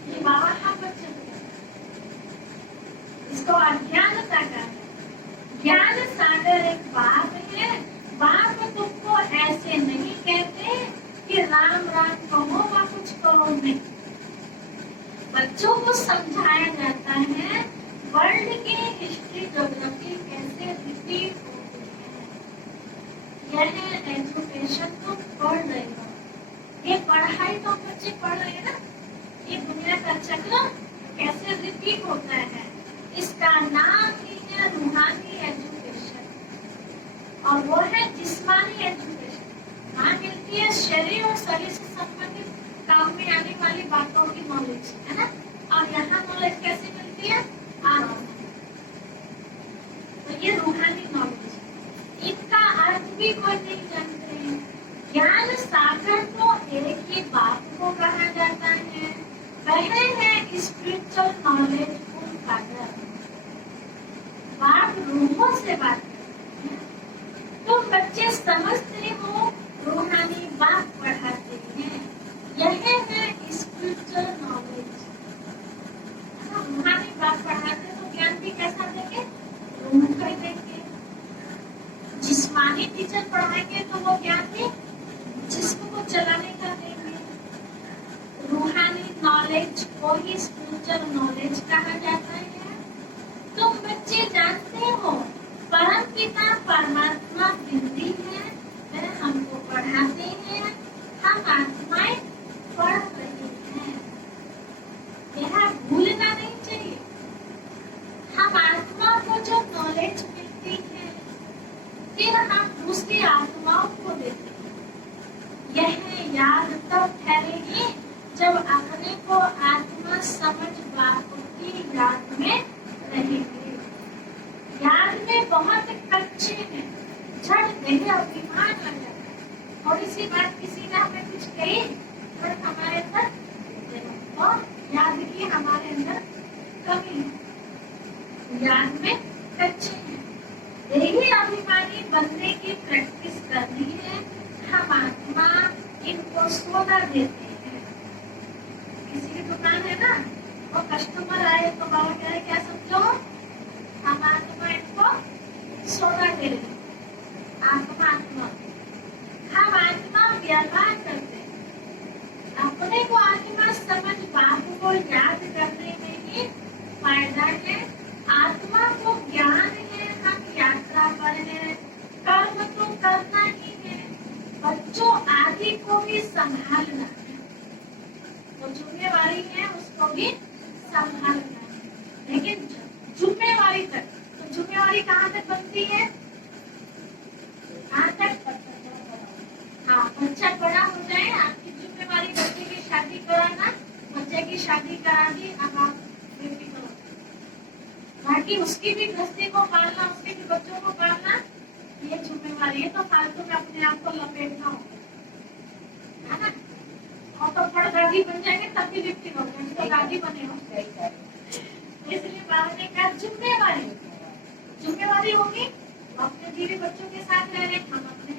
ये बाबा हाँ बच्चे, इसको अज्ञानता सागर है। ज्ञान सागर एक बाप है। बाप तुमको ऐसे नहीं कहते कि राम राम कहो व कुछ कहो नहीं। बच्चों को समझाया जाता है वर्ल्ड की हिस्ट्री ज्योग्राफी कैसे रिपीट होती है। यह एजुकेशन तुम पढ़ रहे हो, ये पढ़ाई तो बच्चे पढ़ रहे हैं ना, ये दुनिया का चक्र कैसे रिपीट होता है। इसका नाम ही है रूहानी एजुकेशन और वो है जिस्मानी एजुकेशन। वहाँ मिलती है शरीर और शरीर से संबंधित काम में आने वाली बातों की नॉलेज, है ना। और यहाँ नॉलेज कैसे मिलती है, तो ये रूहानी नॉलेज, इनका अर्थ भी कोई नहीं जानते हैं। ज्ञान सागर को एक ही बात को कहा जाता है, वह है स्पिरिचुअल नॉलेज फुल सागर। बात रूहों से बात करते हैं, तो बच्चे समझते हो रूहानी बात पढ़ाते हैं, यह है स्पिरिचुअल नॉलेज। रूहानी बात पढ़ाते तो ज्ञान भी कैसा देंगे, रूह का ही देंगे। जिस्मानी टीचर पढ़ाएंगे तो वो ज्ञान भी जिस्म को चलाने का देंगे। रूहानी नॉलेज को ही स्पिरिचुअल नॉलेज कहा जाता है। तुम बच्चे जानते हो परम पिता परमात्मा बिंदी है, वह हमको पढ़ाते हैं, हम आत्माएं पढ़ रहे हैं। यह भूलना नहीं चाहिए। हम आत्मा को जो नॉलेज मिलती है फिर हम दूसरी आत्माओं को देते हैं। यह याद तब ठहरेगी जब अपने को आत्मा समझ बातों की याद में रहेंगे। याद में बहुत कच्चे हैं, झट देह अभिमान लग जाता है। थोड़ी सी बात किसी ने हमें कुछ कही और हमारे अंदर तो याद की हमारे अंदर कमी है, याद में कच्चे हैं। यही अभिमानी बनने की प्रैक्टिस करनी है। हम आत्मा इनको सोना देते हैं। किसी की दुकान है ना, वो कस्टमर आए तो बाबा कह रहे क्या समझो, हम आत्मा इनको सोना दे रहे। आत्मा हम आत्मा व्यवहार करते हैं। अपने को आत्मा समझ बात को याद करने में ही फायदा है। आत्मा को ज्ञान है, हम यात्रा पर है, कर्म तो करना ही है। बच्चों आदि को भी संभालना है, वो जिम्मेवारी है उसको भी संभालना है। लेकिन जिम्मेवारी तक, तो जिम्मेवारी कहाँ तक बनती है, कहाँ तक, हाँ बच्चा बड़ा हो जाए, आपकी जिम्मेवारी बच्चे की शादी कराना, बच्चे की शादी करा दी, अब आप बेटी करो। बाकी उसकी भी गृहस्थी को पालना, उसके भी बच्चों को पालना, ये जिम्मेवारी है। तो फालतू में अपने आप को लपेटना होगा, है ना। और तो बड़ दादी बन जाएंगे तब भी लिफ्टी होगा, तो दादी बने हो। इसलिए बाबा ने कहा जिम्मेवारी, जिम्मेवारी होगी। अपने बीवी बच्चों के साथ रह रहे, हम अपने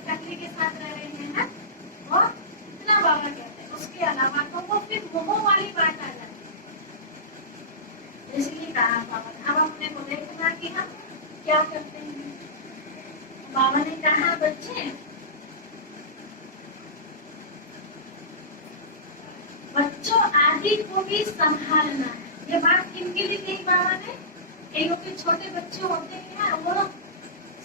फैमिली के साथ रह रहे हैं ना, और इतना बाबा कहते हैं। उसके अलावा तो वो फिर मोह वाली बात आ जाती है। इसलिए कहा बाबा ने, अब अपने को देखना कि हम क्या करते हैं। बाबा ने कहा बच्चे, बच्चों आदि को भी संभालना है। ये बात किनके लिए कही बाबा ने, कईयों के छोटे बच्चे होते हैं, वो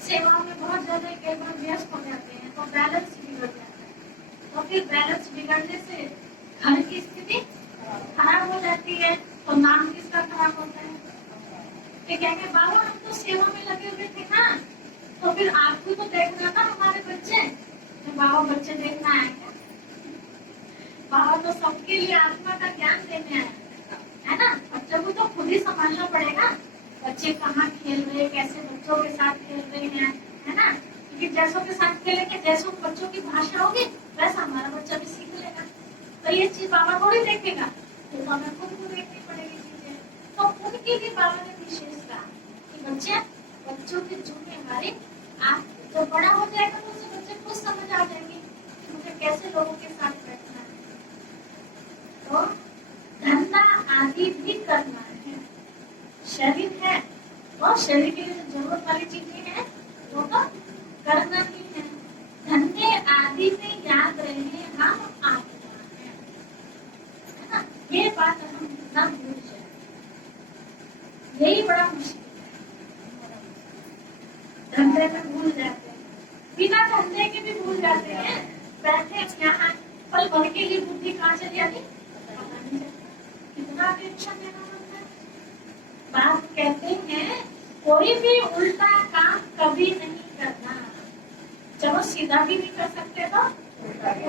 सेवा में बहुत ज्यादा कई बार व्यस्त हो जाते हैं, तो बैलेंस बिगड़ जाता है। तो फिर बैलेंस बिगड़ने से घर की स्थिति खराब हो जाती है, तो नाम किसका खराब होता है। ये कहेंगे बाबा हम तो सेवा में लगे हुए थे ना, तो फिर आपको तो देखना था हमारे बच्चे। तो बाबा बच्चे देखना है क्या, बाबा तो सबके लिए आत्मा का ज्ञान देने आए, है ना। बच्चों को तो खुद ही समझना पड़ेगा, बच्चे कहाँ खेल रहे, कैसे बच्चों के साथ खेल रहे हैं, है ना। क्योंकि जैसों के साथ खेलेंगे, जैसों बच्चों की भाषा होगी वैसा हमारा बच्चा भी सीख लेगा। तो ये चीज बाबा थोड़ी देखेगा, तो हमें खुद को देखनी पड़ेगी चीजें। तो उनकी भी बाबा ने विशेष कहा कि बच्चे, बच्चों की जिम्मेवारी, आप जब बड़ा हो जाएगा तो उसे बच्चे खुद समझ आ जाएंगे कि मुझे कैसे लोगों के साथ बैठना है। तो धंधा आदि भी करना है। शरीर है और शरीर के लिए जो जरूरत वाली चीजें हैं वो तो करना ही है। धंधे आदि में याद रहे हम आत्मा है ना, ये बात हम ना भूल जाए, यही बड़ा मुश्किल है। धंधे में भूल जाते हैं, बिना धंधे के भी भूल जाते हैं, बैठे यहाँ पल भर के लिए बुद्धि कहाँ चली जाती पता नहीं चलता, कितना टेंशन लेना पड़ता है। बात कहते हैं कोई भी उल्टा काम कभी नहीं करना। चलो सीधा भी नहीं कर सकते तो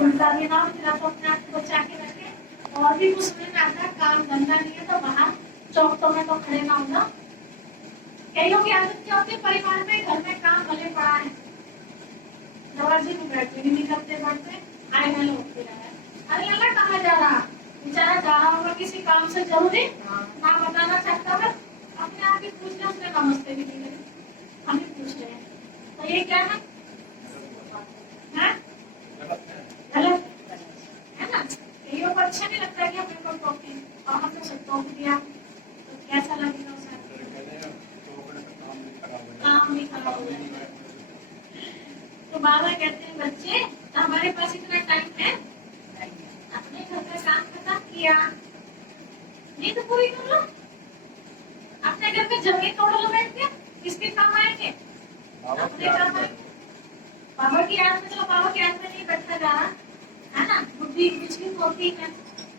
उल्टा भी ना, फिर आप अपने आप को बचा के रखें। और भी कुछ समझ में आता है, काम धंधा नहीं है तो बाहर चौकों में तो खड़े ना होगा। कई लोग की आदत क्या होती है, परिवार में घर में काम भले पड़ा है, दरवाजे में बैठे भी नहीं करते, बैठते आए हेलो होते रहे। अरे अल्लाह कहाँ जा रहा, बेचारा जा रहा होगा किसी काम से जरूरी, ना बताना चाहता है, अपने आप ही पूछ ले, उसने नमस्ते भी नहीं करी, हम ही पूछ रहे हैं, तो ये क्या है गलत है ना। ये को अच्छा नहीं लगता कि अपने को टोके और हमने सब टोक दिया तो कैसा लगेगा उसे, काम नहीं खराब हो जाएगा। तो बाबा कहते हैं बच्चे हमारे पास इतना टाइम है, अपने घर का काम खत्म किया, नींद पूरी कर लो, अपने घर में जमीन तोड़ लो बैठ के, किसके काम आएंगे, अपने काम आएंगे। बाबा की याद में, चलो बाबा की याद में नहीं बैठा जा रहा है ना, बुद्धि विचलित होती है,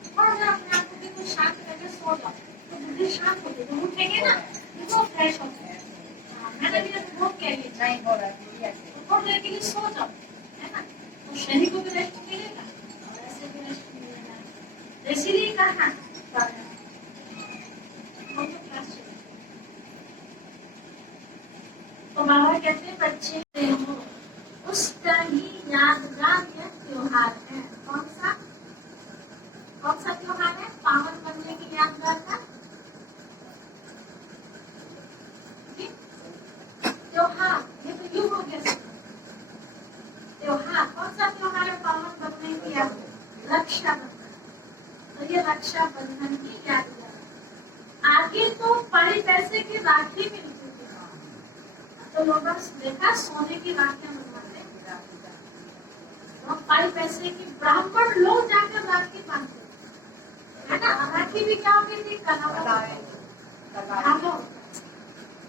थोड़ा सा अपने आप को कुछ शांत करके सो जाओ तो बुद्धि शांत होती है, तो उठेंगे ना तो फ्रेश होते हैं। मैंने भी बहुत कह लिया नहीं हो रहा है, थोड़ी देर के लिए सो जाओ है ना, तो शरीर को भी रेस्ट मिलेगा और ऐसे भी रेस्ट मिलेगा। इसीलिए कहा तो बाबा कहते हैं बच्चे हो उसका ही यादगार त्योहार है। कौन सा त्योहार है पावन बनने की यादगार का त्योहार, ये तो युग हो गया त्योहार। कौन सा त्योहार है पावन बनने की याद, रक्षाबंधन। तो ये रक्षाबंधन की यादगार। आगे तो पाई पैसे की राखी मिलती थी, तो लोगों ने देखा सोने की राखियां बनवाते, पाई पैसे की ब्राह्मण लोग जाकर राखी बांधते है ना। राखी भी क्या होती थी, धागा,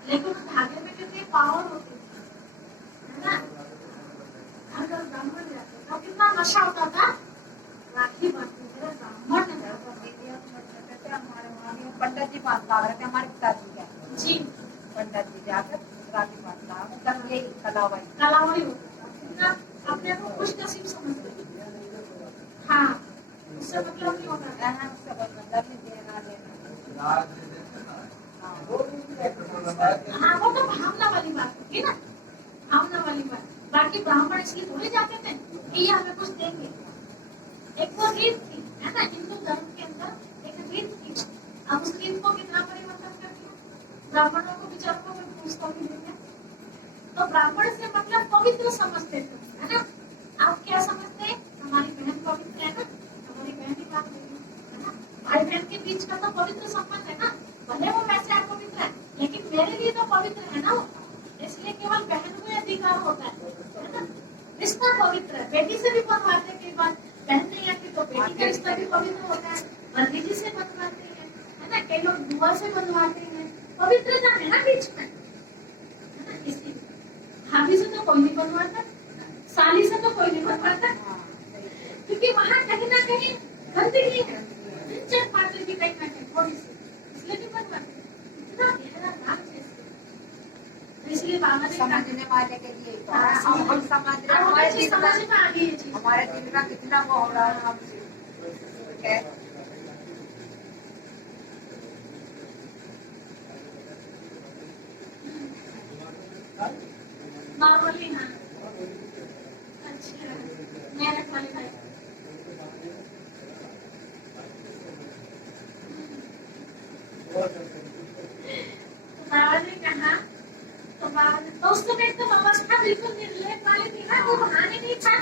लेकिन उस धागे में कितनी पावर होती है ना। अगर ब्राह्मण जाते तो कितना नशा होता था, राखी बांधते थे ब्राह्मण ने। हमारे वहाँ पंडित जी बांधता रहे थे, हमारे पिताजी का जी पंडित जी जाकर राखी बांधता, मतलब ये कलावाई होता, अपने को खुश नसीब समझते। हाँ उससे मतलब नहीं होता है, उससे कोई मतलब नहीं, देना लेना। हाँ वो तो भावना वाली बात होगी ना, भावना वाली बात। बाकी ब्राह्मण इसलिए थोड़े जाते थे कि ये हमें कुछ देंगे। एक तो रीत थी है ना, हिंदू धर्म के अंदर एक रीत थी। अब उस रीत को कितना परिवर्तन कर दिया, ब्राह्मणों को विचारों को पूछता भी नहीं है। तो ब्राह्मण से मतलब पवित्र समझते थे है ना। आप क्या समझते हैं, हमारी बहन पवित्र है ना, हमारी बहन की बात है ना, भाई बहन के बीच का तो पवित्र संबंध है ना, भले वो वैसे अपवित्र है लेकिन मेरे लिए तो पवित्र है ना वो, इसलिए केवल बहन में अधिकार होता है ना। रिश्ता पवित्र है, बेटी से भी बनवाते कई बार, बहन नहीं आती तो बेटी का रिश्ता भी पवित्र होता है, भतीजी से बनवाते हैं है ना, कई लोग बुआ से बनवाते हैं, पवित्रता है ना बीच में है ना। इसलिए भाभी से तो कोई नहीं बनवाता, साली से तो कोई नहीं बनवाता, क्योंकि वहाँ कहीं ना कहीं गंदगी है, इज्जत पाते की कहीं ना कहीं थोड़ी सी, इसलिए नहीं बनवाते। इतना गहरा राज है, इसलिए बाबा ने समझने वाले के लिए तो हाँ, हम समझ रहे, हमारे दिन समझ में आ गई ये चीज, हमारे दिन का कितना वो हो रहा है हमसे। नॉर्मली हाँ अच्छा मेहनत वाले भाई। बाबा ने कहा तो बाबा ने तो उस समय एकदम अवस्था बिल्कुल निर्लेप वाली थी ना, वो बहाने नहीं था,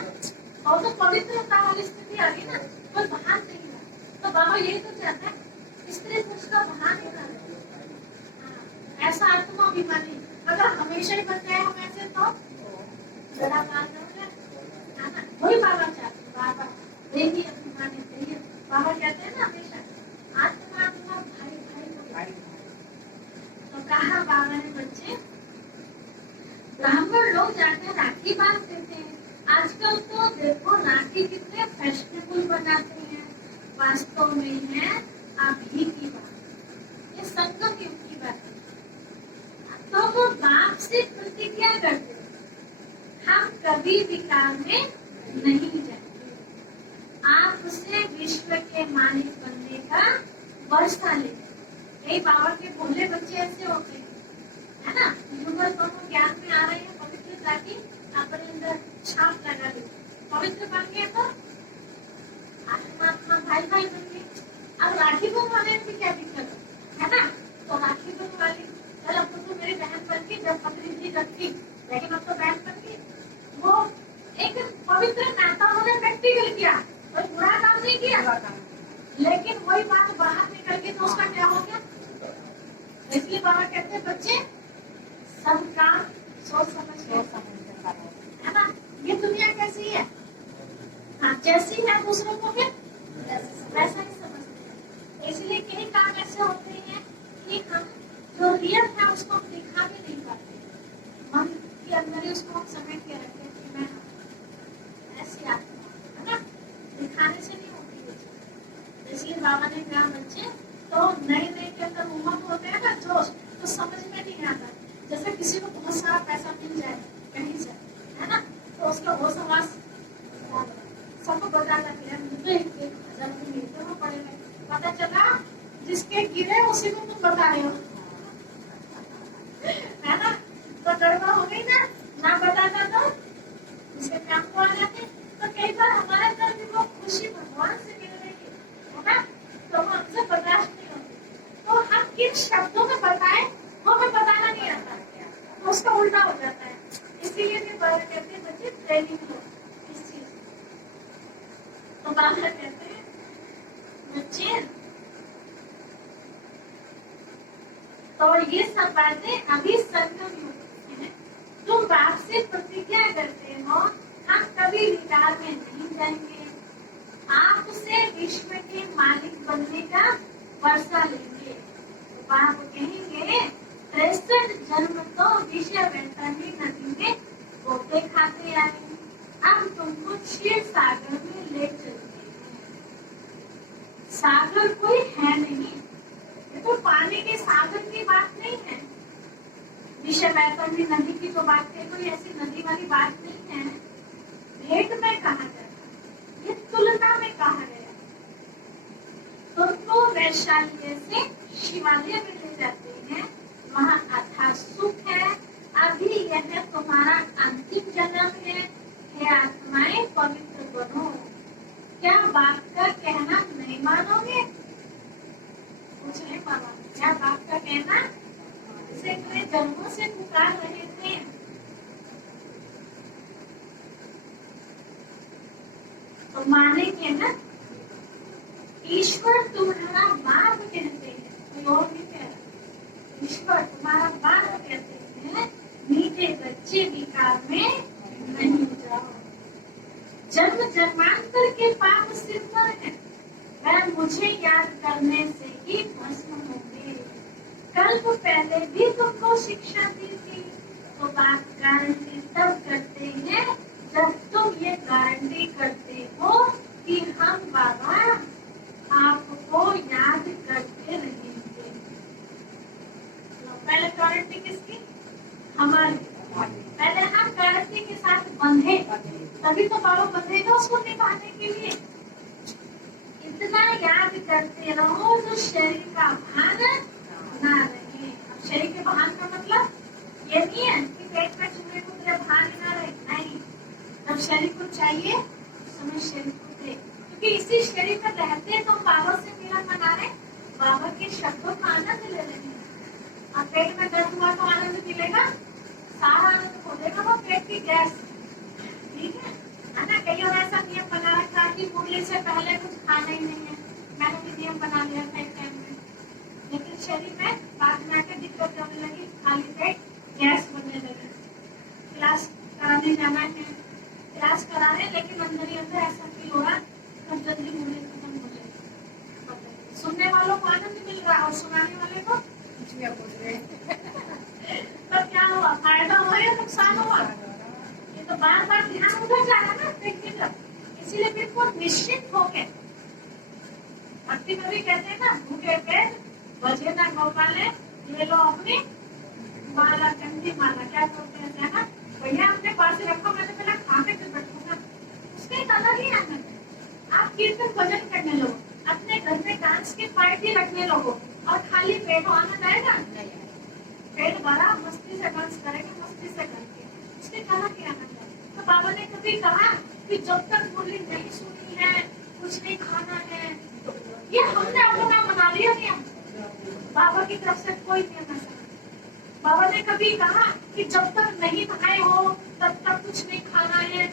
और तो पवित्रता वाली स्थिति आ गई ना, कोई बहान नहीं है। तो बाबा यही तो चाहता है स्त्री पुरुष का बहान नहीं था, ऐसा आत्माभिमानी अगर हमेशा ही बन जाए हम ऐसे तो बड़ा मान है ना। वही बाबा चाहते हैं, बाबा देवी अभिमानी देवी। बाबा कहते हैं ना हमेशा आत्मा भाई भाई को भाई। तो कहा बाबा ने बच्चे ब्राह्मण लोग जाकर राखी बांध देते हैं। आजकल तो देखो राखी कितने फैशनेबल बनाते हैं, वास्तव में है अभी की बात, ये संगम युग की बात है। तो वो बाप से प्रतिज्ञा करते हम कभी विकार में नहीं जाएंगे, आपसे विश्व के मालिक बनने का वर्षा लेंगे। कई बाबा के भोले बच्चे ऐसे होते हैं, है ना, यूट्यूबर दोनों ज्ञान में आ रहे हैं, पवित्रता की अपने अंदर छाप लगा दे, पवित्र बन गए तो आत्मा भाई भाई बन गए। अब राखी बंधवाने में क्या दिक्कत है ना, तो राखी बंधवाली चल अब तो मेरी बहन बन गई, जब पत्नी थी रखी, लेकिन अब तो बहन बन गई। वो एक पवित्र नाता उन्होंने व्यक्तिगत किया, कोई बुरा काम नहीं किया, लेकिन वही बात बाहर निकल के तो उसका क्या हो गया। इसलिए बाबा कहते हैं बच्चे सब काम सोच समझ के, है ना। ये दुनिया कैसी है, हाँ जैसी है दूसरों को फिर वैसा ही समझते हैं। इसलिए कई काम ऐसे होते हैं कि हम जो रियल है उसको हम दिखा भी नहीं पाते, मन के अंदर ही उसको हम समेट के रखते हैं कि मैं ऐसी आत्मा, है ना, दिखाने से नहीं होती वो चीज। इसलिए बाबा ने कहा बच्चे तो नए नए के अंदर उमंग होते हैं ना, जोश, तो समझ में नहीं आता। जैसे किसी को बहुत सारा पैसा मिल जाए कहीं से, है ना, तो उसका वो समाज सबको बताता कि मुझे 1,000 मिलते हो पड़ेगा, पता चला जिसके गिरे उसी को तुम बता रहे हो, है ना। तो गड़बड़ हो गई ना, ना बताता तो इसके काम को आ जाते। तो कई बार हमारे अंदर भी वो खुशी भगवान से मिल रही है ना, तो वो हमसे बर्दाश्त नहीं होती, तो हम किन शब्दों में बताएं वो हमें बताना नहीं आता, तो उसका उल्टा हो जाता है। इसीलिए भी बाबा कहते हैं बच्चे ट्रेनिंग लो इस चीज। तो बाबा कहते हैं बच्चे तो ये सब बातें अभी संगम युग है, तुम बाप से प्रतिज्ञा करते हो हम कभी विकार में नहीं जाएंगे, आपसे विश्व के मालिक बनने का वर्षा लेंगे। तो बाप कहेंगे 63 जन्म तो विषय वैतरणी नदी में गोते खाते आए, अब तुमको क्षीर सागर में ले चलते हैं। सागर कोई है नहीं, ये तो पानी के सागर की बात नहीं है, विषय वैतरणी नदी की तो बात है, कोई ऐसी नदी वाली बात नहीं है। भेंट में कहा जाता है, ये तुलना में कहा गया। तुमको वैशाल्य से शिवालय में ले जाते हैं, वहाँ अथाह सुख है, अभी यह तुम्हारा अंतिम जन्म है, हे आत्माएं पवित्र बनो। क्या बाप का कहना नहीं मानोगे? पूछ रहे बाबा, क्या बाप का कहना इसे इतने जन्मों से पुकार रहे थे। तो मानेंगे ना, ईश्वर तुम्हारा बाप कहते हैं, कोई और नहीं कह रहा, ईश्वर तुम्हारा बाप कहते हैं, मीठे बच्चे विकार में नहीं जाओ। जन्म जन्मांतर के पाप सिद्धर है, वह मुझे याद करने से ही भस्म होंगे। कल्प पहले भी तुमको शिक्षा दी थी, तो बात गारंटी तब करते हैं जब तुम ये गारंटी करते हो कि हम बाबा आपको याद करते रहेंगे। पहले गारंटी किसकी? हमारी। पहले हम गारंटी के साथ बंधे, तभी तो बाबा बंधेगा उसको निभाने के लिए। इतना याद करते रहो तो शरीर का भान ना रहे। अब शरीर के भान का मतलब ये नहीं है कि पेट में चूहे को तेरा भान ना रहे, नहीं। जब शरीर को चाहिए उस समय शरीर को दे, क्योंकि इसी शरीर में रहते तो बाबा से मिलन मना रहे, बाबा के शब्दों का आनंद ले रहे हैं। अब पेट में दर्द हुआ तो आनंद मिलेगा, सारा आनंद खोलेगा वो पेट की गैस, ठीक है ना। कई और ऐसा नियम बना रखा कि मुरली से पहले कुछ खाना ही नहीं है, मैंने भी नियम बना लिया था एक टाइम में, लेकिन शरीर में बाद में आकर दिक्कत बराबर करने लगी, खाली पेट गैस बनने लगी। क्लास कराने जाना है, क्लास कराने, लेकिन अंदर ही अंदर ऐसा फील हो रहा है जल्दी मूवी खत्म हो जाए। सुनने वालों को आनंद मिल रहा है और सुनाने वाले को कुछ भी बोल रहे हैं। तो क्या हुआ, फायदा हुआ या नुकसान हुआ? ये तो बार बार ध्यान उधर जा रहा है ना देखने का। इसीलिए बिल्कुल निश्चित होके भक्ति में भी कहते हैं ना, भूखे पेट बजे ना गोपाले, ये लो अपनी माला, कंठी माला, क्या बोलते हैं ना, भैया अपने पास रखो, मैंने पहले खा के फिर बैठूंगा। उसका एक अलग ही आनंद है। आप कीर्तन भजन करने लगो, अपने घर में डांस की पार्टी रखने लगो और खाली पेट आनंद आएगा? पेट भरा, मस्ती से डांस करेंगे, मस्ती से करके, उसके अलग ही आनंद है। तो बाबा ने कभी कहा कि जब तक मुरली नहीं सुनी है कुछ नहीं खाना है, ये हमने अपना बना लिया नियम, बाबा की तरफ से कोई नियम ऐसा नहीं। बाबा ने कभी कहा कि जब तक नहीं नहाए हो तब तक कुछ नहीं खाना है,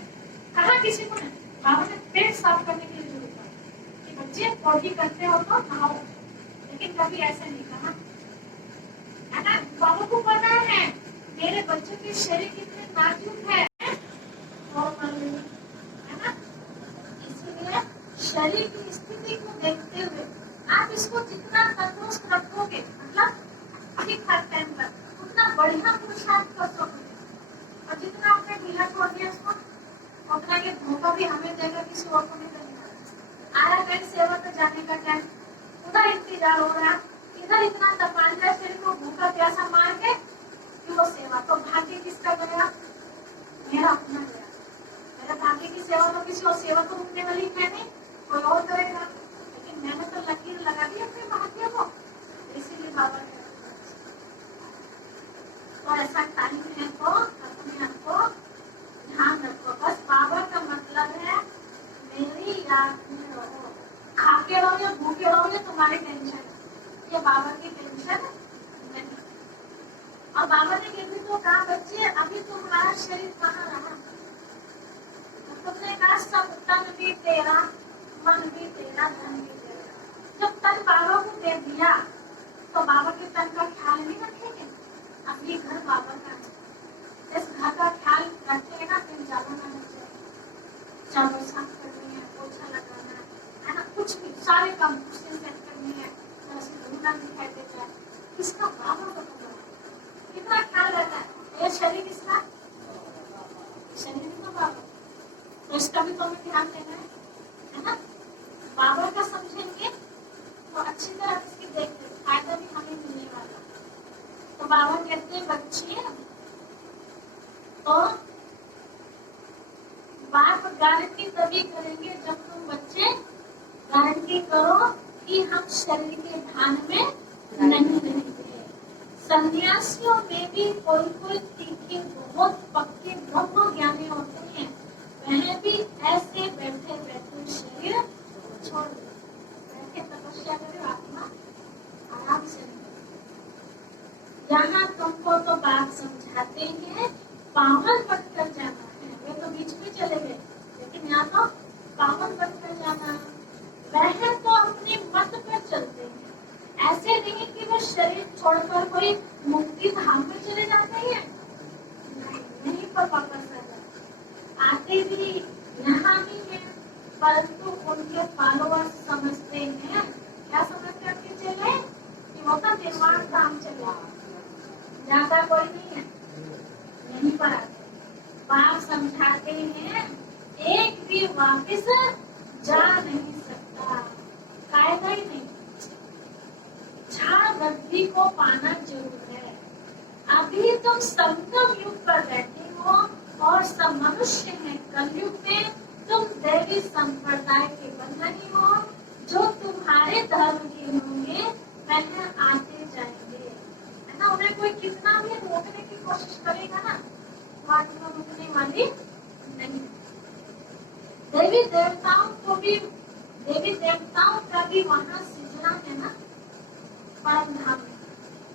कहा किसी को नहीं। बाबा ने पेट साफ करने के लिए जरूर कहा कि बच्चे पौधी करते हो तो नहाओ, लेकिन कभी ऐसे नहीं कहा, है ना। बाबा को पता है मेरे बच्चों के शरीर कितने नाजुक है, है ना। इसलिए शरीर की स्थिति को देखते हुए आप इसको जितना तंदुरुस्त रखोगे, मतलब ठीक ठाक टाइम पर, उतना बढ़िया पुरुषार्थ कर सकोगे। और जितना आपने ढीला छोड़ दिया उसको, उतना ये धोखा भी हमें देगा, किसी और को नहीं देगा। आया कहीं सेवा पे जाने का टाइम, उधर इंतजार हो रहा, इधर इतना तपाल जाए शरीर को भूखा प्यासा मार के कि वो सेवा, तो भाग्य किसका गया? मेरा अपना गया। मेरे भाग्य की सेवा तो किसी और सेवा को रुकने वाली है नहीं, कोई और करेगा, लेकिन मैंने तो लकीर लगा दी अपने भाग्य को, इसीलिए बाबा ने तो ऐसा टाइम है तो अपने आप को ध्यान रखो। बस बाबा का मतलब है मेरी याद में रहो, खाके रहो या भूखे रहो ये तुम्हारी टेंशन है, ये बाबा की टेंशन नहीं। और बाबा ने ये भी तो कहा, बच्चे अभी तुम्हारा शरीर कहाँ रहा, तुमने कहा सब तन भी तेरा, मन भी तेरा, धन भी तेरा। जब तन बाबा को दे दिया तो बाबा के तन का ख्याल नहीं रखेंगे? अब ये घर बाबा का है, इस घर का ख्याल रखेगा फिर ज्यादा मेहनत चाहिए, चावल साफ करनी है, पोछा लगाना है ना, कुछ भी सारे काम कुर्सी सेट करनी है, धुना दिखाई देता है, किसका? बाबा को पता कितना ख्याल रहता है। ये शरीर किसका? शरीर का बाबा, तो इसका भी तो हमें ध्यान देना है ना। बाबा का समझेंगे तो अच्छी तरह इसकी देखते, फायदा भी हमें मिलने वाला। तो बाबा कहते हैं बच्चे, तो बाप गारंटी तभी करेंगे जब तुम बच्चे गारंटी करो कि हम शरीर के ध्यान में नहीं रहेंगे। सन्यासियों में भी कोई कोई तीखे बहुत पक्के ब्रह्म ज्ञानी होते हैं, वह भी ऐसे बैठे बैठे शरीर छोड़ दे, बैठे तपस्या करे, आत्मा आराम से। यहाँ तुमको तो बात समझाते हैं पावन बनकर जाना है, वे तो बीच में चले गए, लेकिन यहाँ तो पावन बनकर जाना। वह तो अपने मत पर चलते हैं, ऐसे नहीं कि वे शरीर छोड़कर कोई मुक्ति धाम में चले जाते हैं, नहीं पर पकड़ सकते, आते भी यहाँ भी है, परंतु उनके फॉलोअर्स समझते हैं, क्या समझते हैं उनके चले कि वो तो निर्वाण धाम चले, जाता कोई नहीं है, यहीं पर आते। बाप समझाते हैं एक भी वापिस जा नहीं सकता, कायदा ही नहीं, झाड़ गद्दी को पाना जरूर है। अभी तुम संगम युग पर बैठे हो और सब मनुष्य हैं कलयुग में, तुम देवी संप्रदाय के बंधनी हो, जो तुम्हारे धर्म के होंगे वह आते जाएंगे, है ना। उन्हें कोई कितना भी रोकने की कोशिश करेगा ना, आत्मा रुकने वाली नहीं। देवी देवताओं का भी वहाँ सृजना है ना, परम धाम में।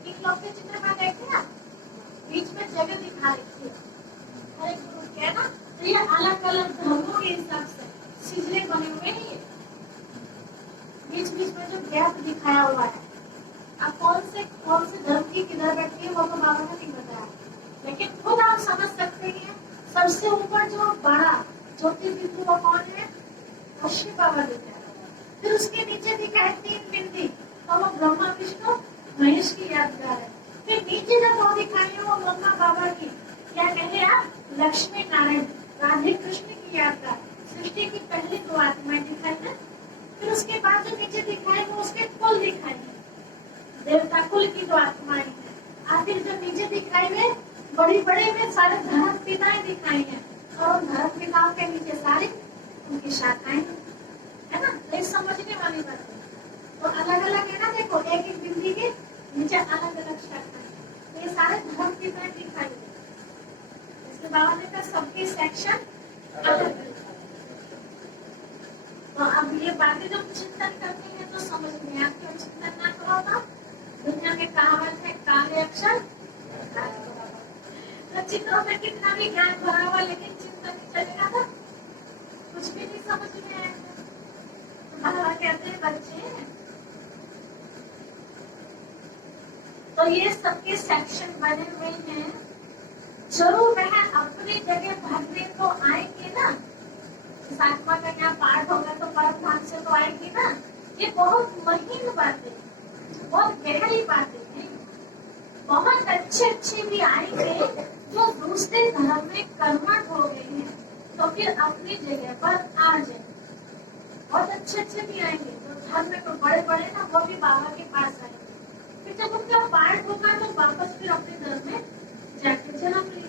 इन लोग के चित्र में देखते ना, बीच में जगह दिखा रखी है, हर एक गुरु के ना, तो ये अलग अलग धर्मों के हिसाब से सिजले बने हुए हैं, बीच बीच में जो गैप दिखाया हुआ है। अब कौन से कौन से धर्म की किधर बैठती है वो तो बाबा ने नहीं बताया, लेकिन खुद आप समझ सकते हैं सबसे ऊपर जो बड़ा ज्योतिर्बिंदु वो कौन है, वो शिव बाबा दिखा है। फिर उसके नीचे दिखा है 3 बिंदी, तो वो ब्रह्मा विष्णु महेश की यादगार है। फिर नीचे जो दो दिखाई है वो ब्रह्मा बाबा की, क्या कहे आप, लक्ष्मी नारायण राधे कृष्ण की यादगार, सृष्टि की पहली 2 आत्माएं दिखाई है। फिर उसके बाद जो नीचे दिखाई वो उसके कुल दिखाई है, देवता कुल की 2 आत्माएं हैं। आखिर जो नीचे दिखाई में बड़ी बड़े में सारे धर्म पिताएं दिखाई हैं, और धर्म पिताओं के नीचे सारी उनकी शाखाएं है ना। तो समझने वाली बात है, तो अलग अलग है ना, देखो एक एक बिंदी के नीचे अलग अलग शाखाएं, तो ये सारे धर्म पिताएं दिखाई है। इसके बाबा ने कहा सबके सेक्शन अलग अलग। तो अब ये बातें जब चिंतन करते हैं तो समझ में आती है, चिंतन ना करो तो दुनिया में कहावत है काले अक्षर, तो चित्रों में कितना भी ज्ञान भरा हुआ लेकिन चिंतन नहीं चलेगा तो कुछ भी नहीं समझ में आएगा। बाबा कहते हैं बच्चे, तो ये सबके सेक्शन बने हुए हैं, जरूर वह अपनी जगह भरने तो आएंगे ना। आत्मा का क्या पाठ होगा तो परम धाम से तो आएगी ना। ये बहुत महीन बातें, बहुत गहरी बातें हैं। बहुत अच्छे अच्छे भी आएंगे जो दूसरे धर्म में कर्मठ हो गए हैं, तो फिर अपनी जगह पर आ जाए। बहुत अच्छे अच्छे भी आएंगे तो धर्म में तो बड़े बड़े ना, वो भी बाबा के पास आएंगे। फिर जब उनका पाठ होगा तो वापस फिर अपने धर्म में जाके जन्म लेंगे।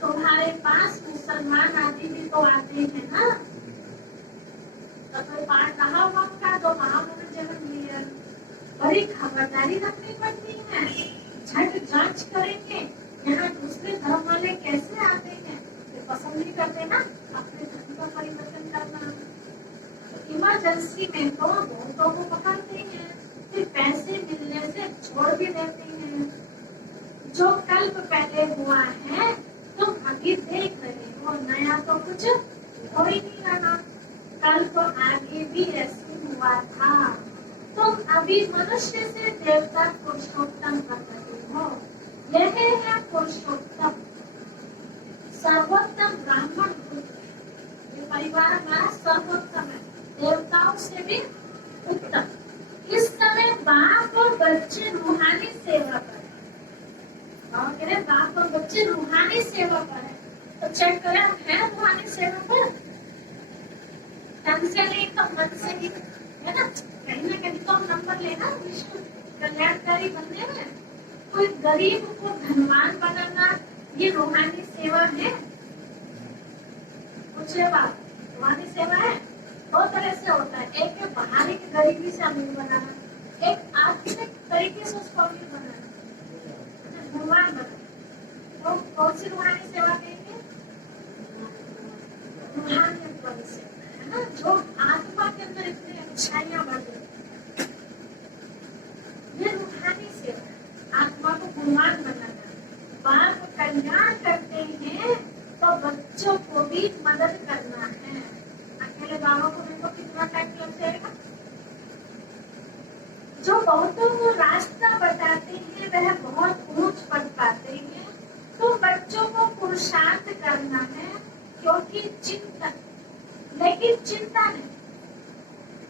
तुम्हारे पास मुसलमान आदि भी तो आते हैं ना, तो कोई पाठ रहा हुआ उनका तो वहां उन्होंने जन्म लिया। बड़ी खबरदारी रखनी पड़ती है, झट जांच करेंगे यहाँ दूसरे धर्म वाले कैसे आते हैं, तो पसंद नहीं करते ना अपने धर्म का परिवर्तन करना। तो इमरजेंसी में तो बहुतों को पकड़ते हैं, फिर पैसे मिलने से छोड़ भी देते हैं। जो कल्प पहले हुआ है तुम अभी देख रहे हो, नया तो कुछ हो ही नहीं रहा। कल्प आगे भी ऐसे हुआ था, तुम अभी मनुष्य से देवता पुरुषोत्तम कर रहे हो। यह है पुरुषोत्तम सर्वोत्तम ब्राह्मण, ये परिवार हमारा सर्वोत्तम है, देवताओं से भी उत्तम। इस समय बाप और बच्चे रूहानी सेवा पर, बाप और बच्चे रूहानी सेवा पर है। तो चेक करें हम है रूहानी सेवा पर, तन से नहीं तो मन से ही है ना। कहीं ना कहीं तो हम नंबर लेना विश्व कल्याणकारी बनने में। कोई गरीब को धनवान बनाना ये रूहानी सेवा है? पूछे बात, रूहानी सेवा है? 2 तरह से होता है, एक है बाहरी गरीबी से अमीर बनाना, एक आत्मिक तरीके से उसको अमीर बनाना, भगवान बनाना। तो कौन सी रूहानी सेवा कहेंगे? रूहानी सेवा है ना, जो आत्मा के अंदर इतनी अच्छाइयां बढ़ गई, ये रूहानी सेवा है। आत्मा को गुणवान बनाना, बाप कल्याण करते हैं तो बच्चों को भी मदद करना है। अकेले बाबा को देखो कितना टाइम लग जाएगा। जो बहुतों को रास्ता बताते हैं वह बहुत ऊंच पद पाते हैं, तो बच्चों को पुरुषार्थ करना है, क्योंकि चिंतन, लेकिन चिंता नहीं।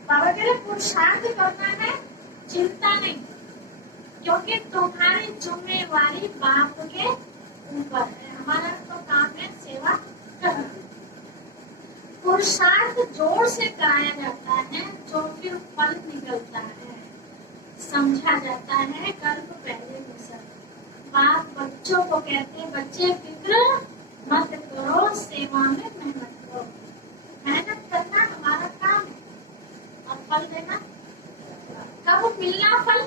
बाबा कह रहे पुरुषार्थ करना है, चिंता नहीं, क्योंकि तुम्हारी जिम्मेवारी बाप के ऊपर है। हमारा तो काम है सेवा करना। पुरुषार्थ जोर से कराया जाता है, जो फिर फल निकलता है, समझा जाता है कल्प पहले मिसल। बाप बच्चों को कहते हैं बच्चे फिक्र मत करो, सेवा में मेहनत करो। मेहनत करना हमारा काम है, और फल देना कब मिलना फल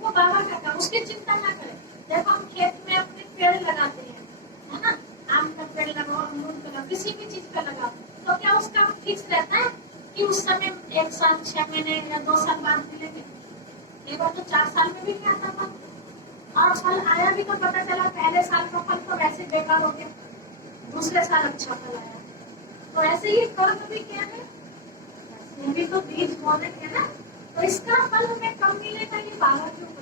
वो बाबा का काम, उसकी चिंता ना करें। देखो हम खेत में अपने पेड़ लगाते हैं, है ना, आम का पेड़ लगाओ, अमरूद का लगाओ, किसी भी चीज का लगाओ, तो क्या उसका फिक्स रहता है कि उस समय 1 साल 6 महीने या 2 साल बाद मिलेंगे? एक बार तो 4 साल में भी नहीं आता फल, और फल आया भी तो पता चला पहले साल का फल तो वैसे बेकार हो गया, दूसरे साल अच्छा फल आया। तो ऐसे ही कर्म भी क्या है, ये भी तो बीज बोने के ना, तो इसका फल हमें कम मिलेगा, ये बाबा के ऊपर।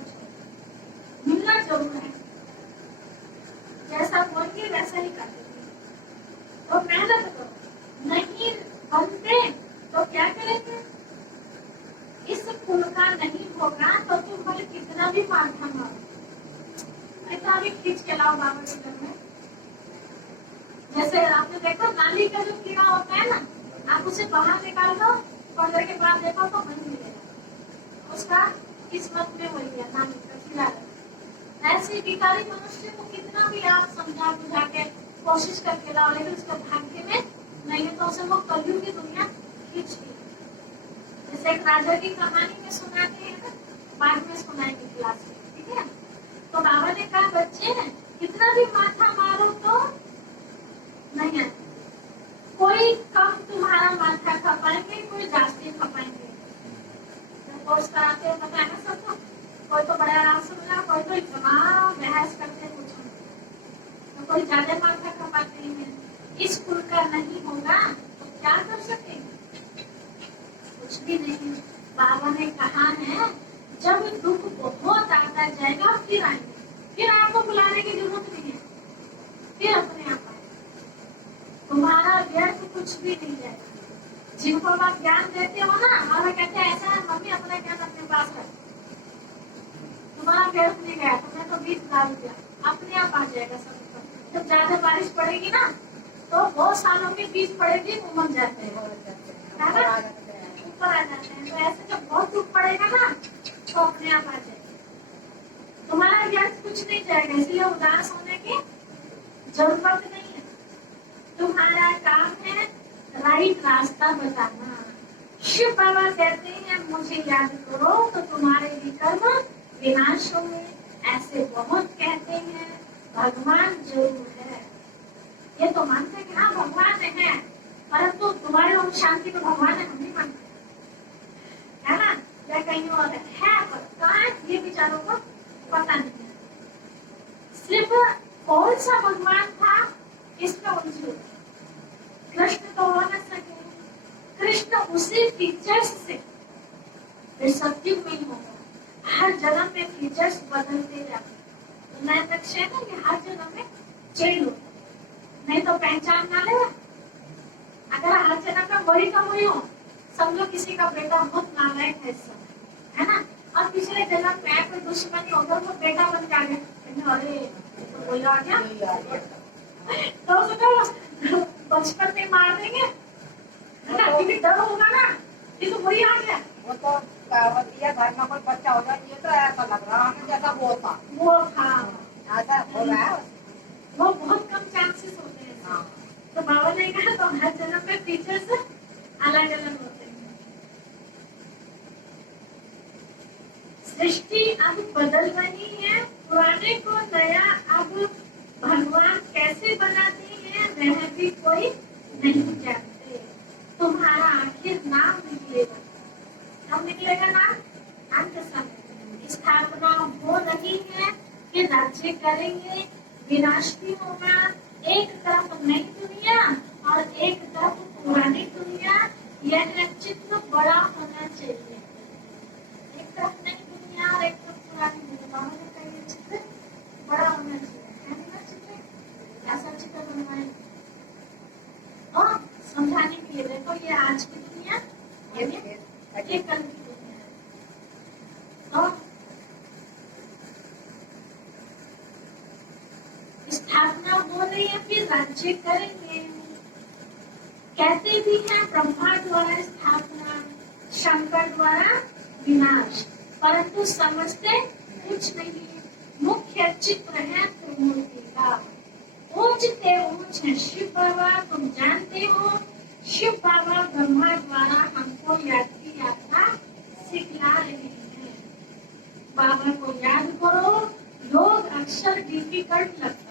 नहीं करते तो मेहनत करो, नहीं बनते तो क्या करेंगे? इस कुल का नहीं होगा तो तुम भले कितना भी माथा मारो, इतना भी खींच के लाओ बाबा के घर में। जैसे आपने देखो नाली का जो कीड़ा होता है ना, आप उसे बाहर निकाल दो, थोड़ी देर के बाद देखो तो नहीं मिलेगा, उसका किस्मत में वही है, नाली का कीड़ा। ऐसे विकारी मनुष्य को कितना भी आप समझा बुझा के कोशिश करके लाओ, लेकिन उसका भाग्य में नहीं है तो उसे वो कलयुग की दुनिया खींचती है। जैसे एक राजा की कहानी में सुनाते हैं ना, बाद में सुनाएंगे क्लास में, ठीक है? तो बाबा ने कहा बच्चे कितना भी माथा मारो तो नहीं है, कोई कम तुम्हारा माथा खपाएंगे, कोई जास्ती खपाएंगे। कोर्स कराते हैं पता है ना सबको, कोई तो बड़े आराम से मिला, कोई तो इतना बहस करते हैं कुछ, तो कोई ज्यादा माथा खपाते हैं। इस कुल का नहीं होगा तो क्या कर सकेंगे? कुछ भी नहीं। बाबा ने कहा है जब दुख बहुत आता जाएगा फिर आएंगे, फिर आपको बुलाने की जरूरत नहीं है, फिर अपने आप आएंगे। तुम्हारा व्यर्थ कुछ भी नहीं जाएगा। जिनको आप ज्ञान देते हो ना, और कहते हैं ऐसा है मम्मी अपना ज्ञान अपने पास रख, तुम्हारा व्यर्थ नहीं गया, तुमने तो 20,000 रुपया अपने आप आ जाएगा सब। जब ज्यादा बारिश पड़ेगी ना तो बहुत सालों के बीज पड़ेगी, उमड़ जाते हैं, ऊपर आ जाते हैं। तो ऐसे जब बहुत दुख पड़ेगा ना तो अपने आप आ जाएगा, तुम्हारा व्यर्थ कुछ नहीं जाएगा, इसलिए उदास होने की जरूरत नहीं है। तुम्हारा काम है राइट रास्ता बताना। शिव बाबा कहते हैं मुझे याद करो तो तुम्हारे विकर्म विनाश होंगे। ऐसे बहुत कहते हैं भगवान जरूर है, ये तो मानते हैं कि हाँ भगवान है, परंतु तुम्हारे ओम शांति में भगवान है हम नहीं मानते, है ना? या कहीं और है पर कहाँ है ये विचारों को पता नहीं है। सिर्फ कौन सा भगवान था इसमें उलझी, कृष्ण तो हो न सके, कृष्ण उसी फीचर्स से सत्युग में होगा। हर जन्म में फीचर्स बदलते जाते, नए नक्शे है ना, ये हर जन्म में चेंज होता, नहीं तो पहचान ना ले। अगर हर जन्म में वही का वही हो, समझो किसी का बेटा बहुत नालायक है इस समय, है ना, और पिछले जन्म में कोई दुश्मनी होकर वो बेटा बन जाए, अरे तो वही आ गया, तो उसको बचपन में मार देंगे, है ना, क्योंकि डर होगा ना कि तो वही आ गया। वो तो कहावतिया घर में कोई बच्चा हो जाए, ये तो ऐसा लग रहा है जैसा वो था, ऐसा हो रहा है, वो बहुत कम चांसेस होते हैं। हाँ। तो बाबा ने कहा तो हर जन्म में फीचर्स अलग अलग होते हैं। सृष्टि अब बदल रही है, पुराने को नया अब भगवान कैसे बनाते हैं वह भी कोई नहीं जानते। तुम्हारा आखिर नाम निकलेगा, कब निकलेगा नाम? अंत समय। स्थापना हो रही है कि राज्य करेंगे, विनाश भी होगा। एक तरफ नई दुनिया और एक तरफ पुरानी दुनिया, यह चित्र बड़ा होना चाहिए। एक तरफ नई दुनिया और एक तरफ पुरानी दुनिया, चित्र बड़ा होना चाहिए, चित्र ऐसा चित्र बनवाए और समझाने के लिए। देखो ये आज की दुनिया, ये कल की दुनिया है। और स्थापना हो रही है फिर राज्य करेंगे। कहते भी हैं ब्रह्मा द्वारा स्थापना, शंकर द्वारा विनाश, परंतु समझते कुछ नहीं। मुख्य चित्र है त्रिमूर्ति का, ऊंच ते ऊंच है शिव बाबा, तुम जानते हो। शिव बाबा ब्रह्मा द्वारा हमको याद की यात्रा सिखला रहे हैं। बाबा को याद करो, योग अक्सर डिफिकल्ट लगता है,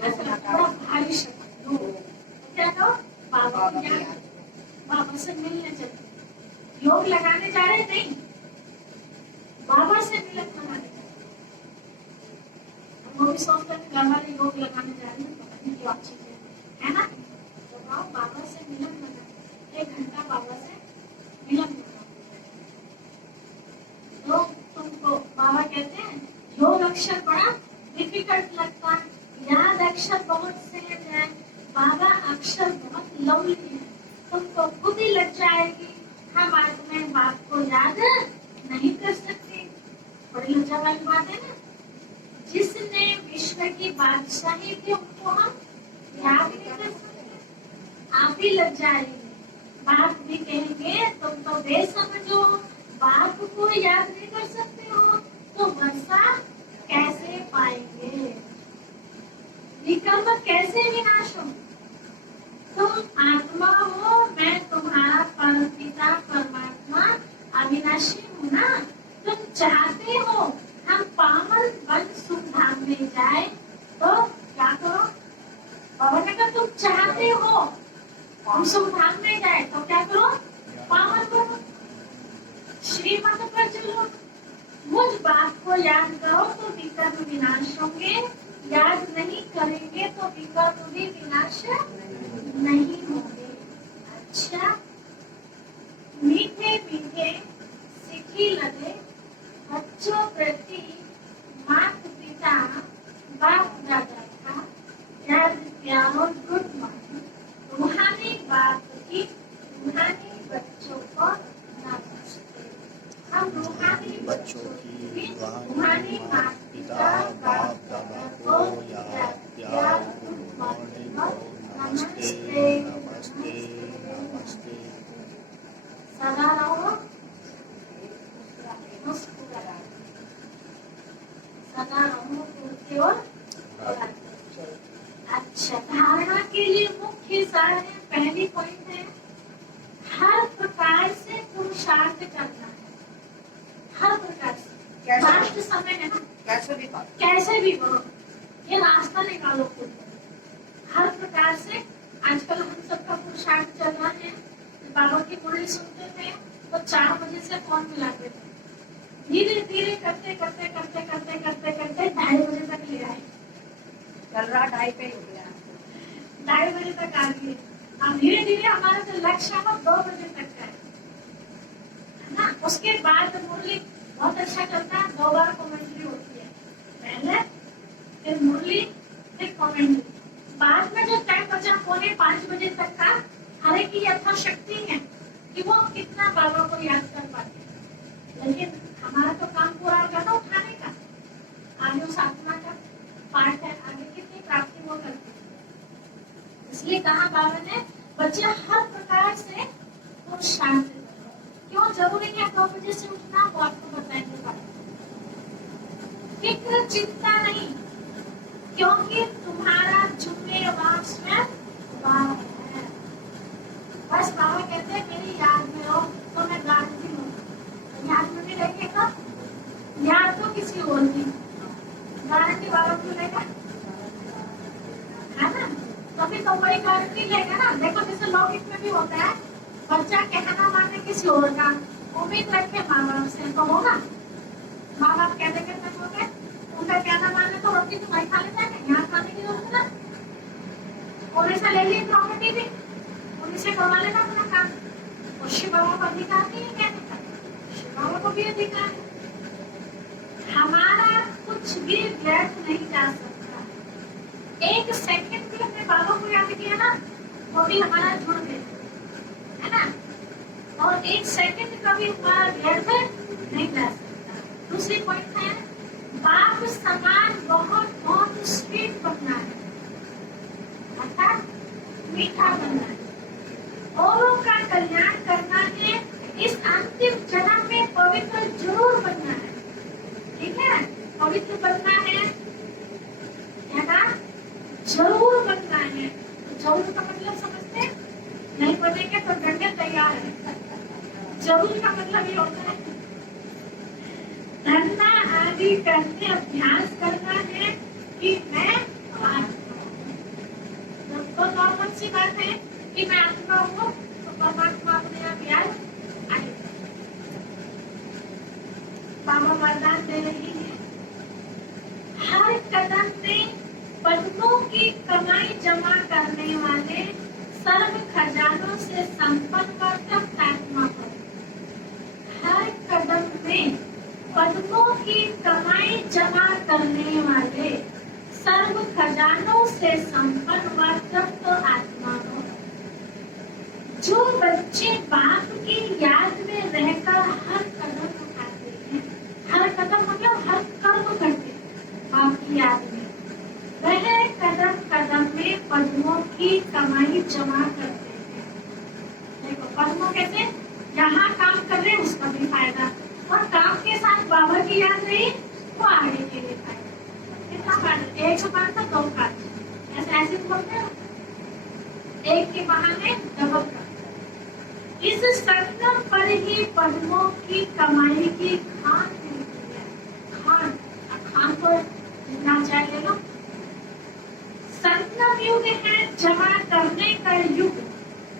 ऐसा थोड़ा भारी शब्द योग। क्या कहो? बाबा को याद, बाबा से मिलने चलते, योग लगाने जा रहे नहीं, बाबा से मिलन लगाने जा रहे। वो भी सोचते हैं घर वाले योग लगाने जा रहे हैं, पता नहीं क्या चीज है ना? तो बाबा से मिलन लगा, 1 घंटा बाबा से मिलन लगा। तो तुमको बाबा कहते हैं योग अक्षर बड़ा डिफिकल्ट लगता है, यहाँ अक्षर बहुत सहज है, बाबा अक्षर बहुत लवली है। तुमको खुद ही लग जाएगी हम आज में बात को याद नहीं कर सकते। बड़ी लज्जा वाली बात है ना। जिसने विश्व की बादशाही थी उनको हम याद नहीं कर सकते। आप भी लग जाएंगे, बाप भी कहेंगे तुम तो बेसमझो, बाप को याद नहीं कर सकते हो तो वर्षा कैसे पाएंगे, विकल्प कैसे विनाश हो। तुम आत्मा हो, मैं तुम्हारा परमपिता परमात्मा अविनाशी हूँ ना। तुम चाहते हो हम पावन वन सुख धाम में जाए तो क्या करो। बाबा ने कहा तुम चाहते हो हम सुख धाम में जाए तो क्या करो, पावन बनो, श्रीमत पर चलो। मुझ बात को याद करो तो विकल्प विनाश होंगे, याद नहीं करेंगे तो विकल्प भी विनाश नहीं होंगे। अच्छा, मीठे मीठे सीखी लगे बच्चों प्रति माता पिता बाप दादा का याद प्यारो गुड मॉर्निंग। रूहानी बात की रूहानी बच्चों को नमस्ते। हम रूहानी बच्चों की रूहानी माता पिता बाप दादा को याद प्यार गुड मॉर्निंग नमस्ते नमस्ते नमस्ते। सदा रहो सदा रहो की ओर। अच्छा, धारणा के लिए मुख्य सार है, पहली पॉइंट है हर प्रकार से पुरुषार्थ करना है। हर प्रकार से लास्ट समय है ना, कैसे भी करो, ये रास्ता निकालो खुद। हर प्रकार से आजकल हम सबका पुरुषार्थ चल रहा है। बाबा की मुरली सुनते थे तो 4 बजे से फोन मिलाते थे, धीरे धीरे करते करते करते करते करते करते 2:30 बजे तक ले आए। चल रहा 2:30 पे हो गया, 2:30 बजे तक आ गए। अब धीरे धीरे हमारा जो लक्ष्य है वो 2 बजे तक का है ना। उसके बाद मुरली बहुत अच्छा चलता है, 2 बार कमेंट्री होती है, पहले फिर मुरली फिर कमेंट्री। बाद में जो टाइम बचा 4:45 बजे तक का, हर एक की यथाशक्ति है कि वो कितना बाबा को याद कर पाते। लेकिन हमारा तो काम पूरा करना उठाने का, आगे उस आत्मा का पाठ है, आगे कितनी प्राप्ति वो करते हैं। इसलिए कहा बाबा ने बच्चे हर प्रकार से पुरुषार्थ करो। क्यों जरूरी है 2 बजे से उठना, वो आपको बताएंगे बाबा। फिक्र चिंता नहीं, क्योंकि तुम्हारा जिम्मेवार स्वयं बाबा है। बस बाबा कहते हैं मेरी याद में रहो तो मैं गारंटी हूँ, याद में भी रखेगा, याद तो किसी और की गारंटी बाबा क्यों लेगा, है ना। तभी तो वही गारंटी लेगा ना। देखो जैसे लौकिक में भी होता है, बच्चा कहना माने किसी और का, उम्मीद रखे माँ बाप से तो होगा। माँ बाप कहते कहते हो गए, उनका कहना माने तो रोटी तो वही खा लेता है, यहाँ खाने की जरूरत है ना। और ऐसा ले ली प्रॉपर्टी भी उन्हीं से करवा लेना अपना काम। और शिव बाबा को अधिकार नहीं है कहने का, शिव बाबा को भी अधिकार है। हमारा कुछ भी व्यर्थ नहीं जा सकता। 1 सेकंड भी अपने बाबा को याद किया ना, वो भी हमारा जुड़ गया, है ना। और 1 सेकंड का भी हमारा व्यर्थ नहीं जा सकता। दूसरी पॉइंट है बाप समान बहुत बहुत स्वीट बनना है, अर्थात मीठा बनना है, औरों का कल्याण करना है। इस अंतिम जन्म में पवित्र जरूर बनना है, ठीक है। पवित्र बनना है ना, जरूर बनना है। जरूर का मतलब समझते हैं, नहीं बनेंगे तो डंडे तैयार है। जरूर का मतलब ये होता है धरना आदि करके अभ्यास करना है कि मैं तो नॉर्मल सी बात है कि मैं आत्मा हूँ तो परमात्मा अपने आप याद आए। बाबा वरदान दे रही है, हर कदम में पद्मों की कमाई जमा करने वाले सर्व खजानों से संपन्न व तप्त आत्मा को। हर कदम में पद्मों की कमाई जमा करने वाले सर्व खजानों से संपन्न व तृप्त आत्मा हो। जो बच्चे बाप की याद में रहकर हर कदम उठाते हैं, हर कदम मतलब हर कर्म करते हैं बाप की याद में, वह कदम कदम में पद्मों की कमाई जमा करते हैं। देखो पद्मों कैसे, यहाँ काम कर रहे हैं उसका भी फायदा, और काम के साथ बाबा की याद रही तो आगे के लिए फायदा। कितना फायदा, एक बार तो दो काज, ऐसे ऐसे बोलते हैं, एक के बहाने डबल का। इस संगम पर ही पद्मों की कमाई की खान मिलती है। खान, खान को ना चाहिए लो। संगम युग है जमा करने का युग,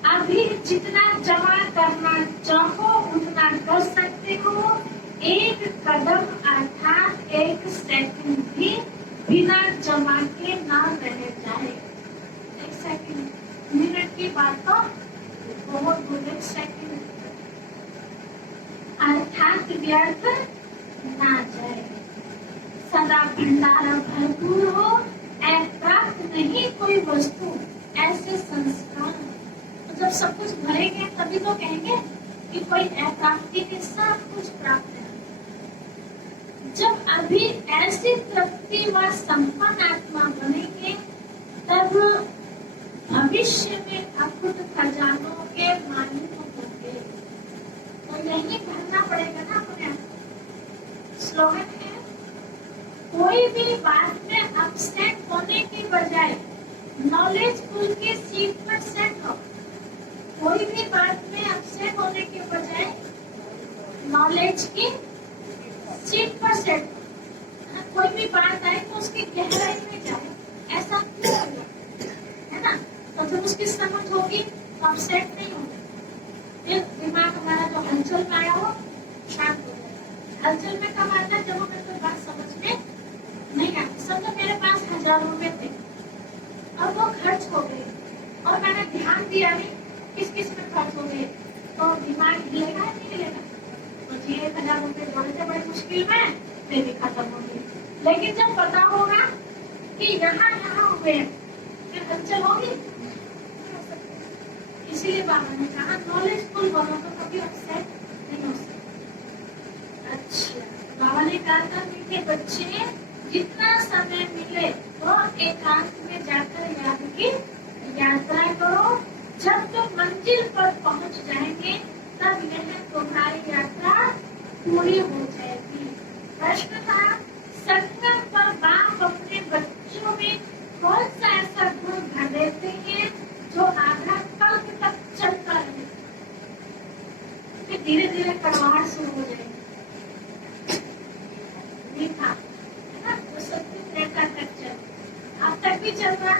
अभी जितना जमा करना चाहो उतना कर सकते हो। एक कदम अर्थात एक सेकंड भी बिना जमा के ना रह जाए। एक सेकंड, मिनट की बात तो बहुत बुरे सेकंड अर्थात व्यर्थ ना जाए। सदा भंडारा भरपूर हो, प्राप्त नहीं कोई वस्तु, ऐसे संस्कार। तो जब सब कुछ भरेंगे तभी तो कहेंगे कि कोई अप्राप्ति के सब कुछ प्राप्त है। जब अभी ऐसी तृप्ति व संपन्न आत्मा बनेंगे तब भविष्य में अद्भुत खजानों के मालिक होंगे। तो यही भरना पड़ेगा ना अपने। स्लोगन है, कोई भी बात में अपसेट होने की बजाय नॉलेज फुल की सीट पर सेट हो। कोई भी बात में अपसेट होने के बजाय नॉलेज की सीट पर सेट हो। कोई भी बात आए तो उसकी गहराई में जाए, ऐसा क्यों है ना। तो जब उसकी समझ होगी तो अपसेट नहीं होगा। फिर दिमाग हमारा जो हलचल में आया हो शांत हो जाएगा। हलचल में कब आता है, जब हमें कोई बात समझ में नहीं आती। समझो मेरे पास 1000 रुपए थे और वो खर्च हो गए और मैंने ध्यान दिया नहीं किस किस में खर्च हो गए, तो दिमाग हिलेगा या नहीं हिलेगा। तो जी 1000 रुपए जोड़े थे बड़ी मुश्किल में, फिर भी खत्म हो गई। लेकिन जब पता होगा कि यहाँ यहाँ हुए फिर हलचल होगी। इसीलिए बाबा ने कहा नॉलेज फुल बनो तो कभी अपसेट नहीं हो सकते। अच्छा, बाबा ने कहा था मीठे बच्चे जितना समय मिले तो एकांत में जाकर याद की यात्रा करो। जब तुम मंजिल पर पहुंच जाएंगे तब यह तुम्हारी यात्रा पूरी हो जाएगी। प्रश्न था, संगम पर बाप अपने बच्चों में कौन सा ऐसा गुण भर देते हैं जो आधा कल्प तक चलता रहे, फिर धीरे धीरे कड़वाहट शुरू हो जाएगी। मीठा है ना, तो सब कुछ रहता तक चल, अब तक भी चल रहा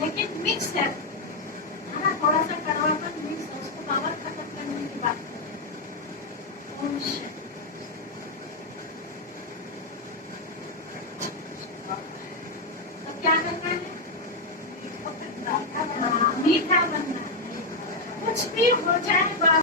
लेकिन मिक्स है ना, थोड़ा सा कड़वापन मिक्स है, उसको पावर खत्म करने की बात करें। ओम शांति। तो क्या करना है, मीठा बनना है। कुछ भी हो जाए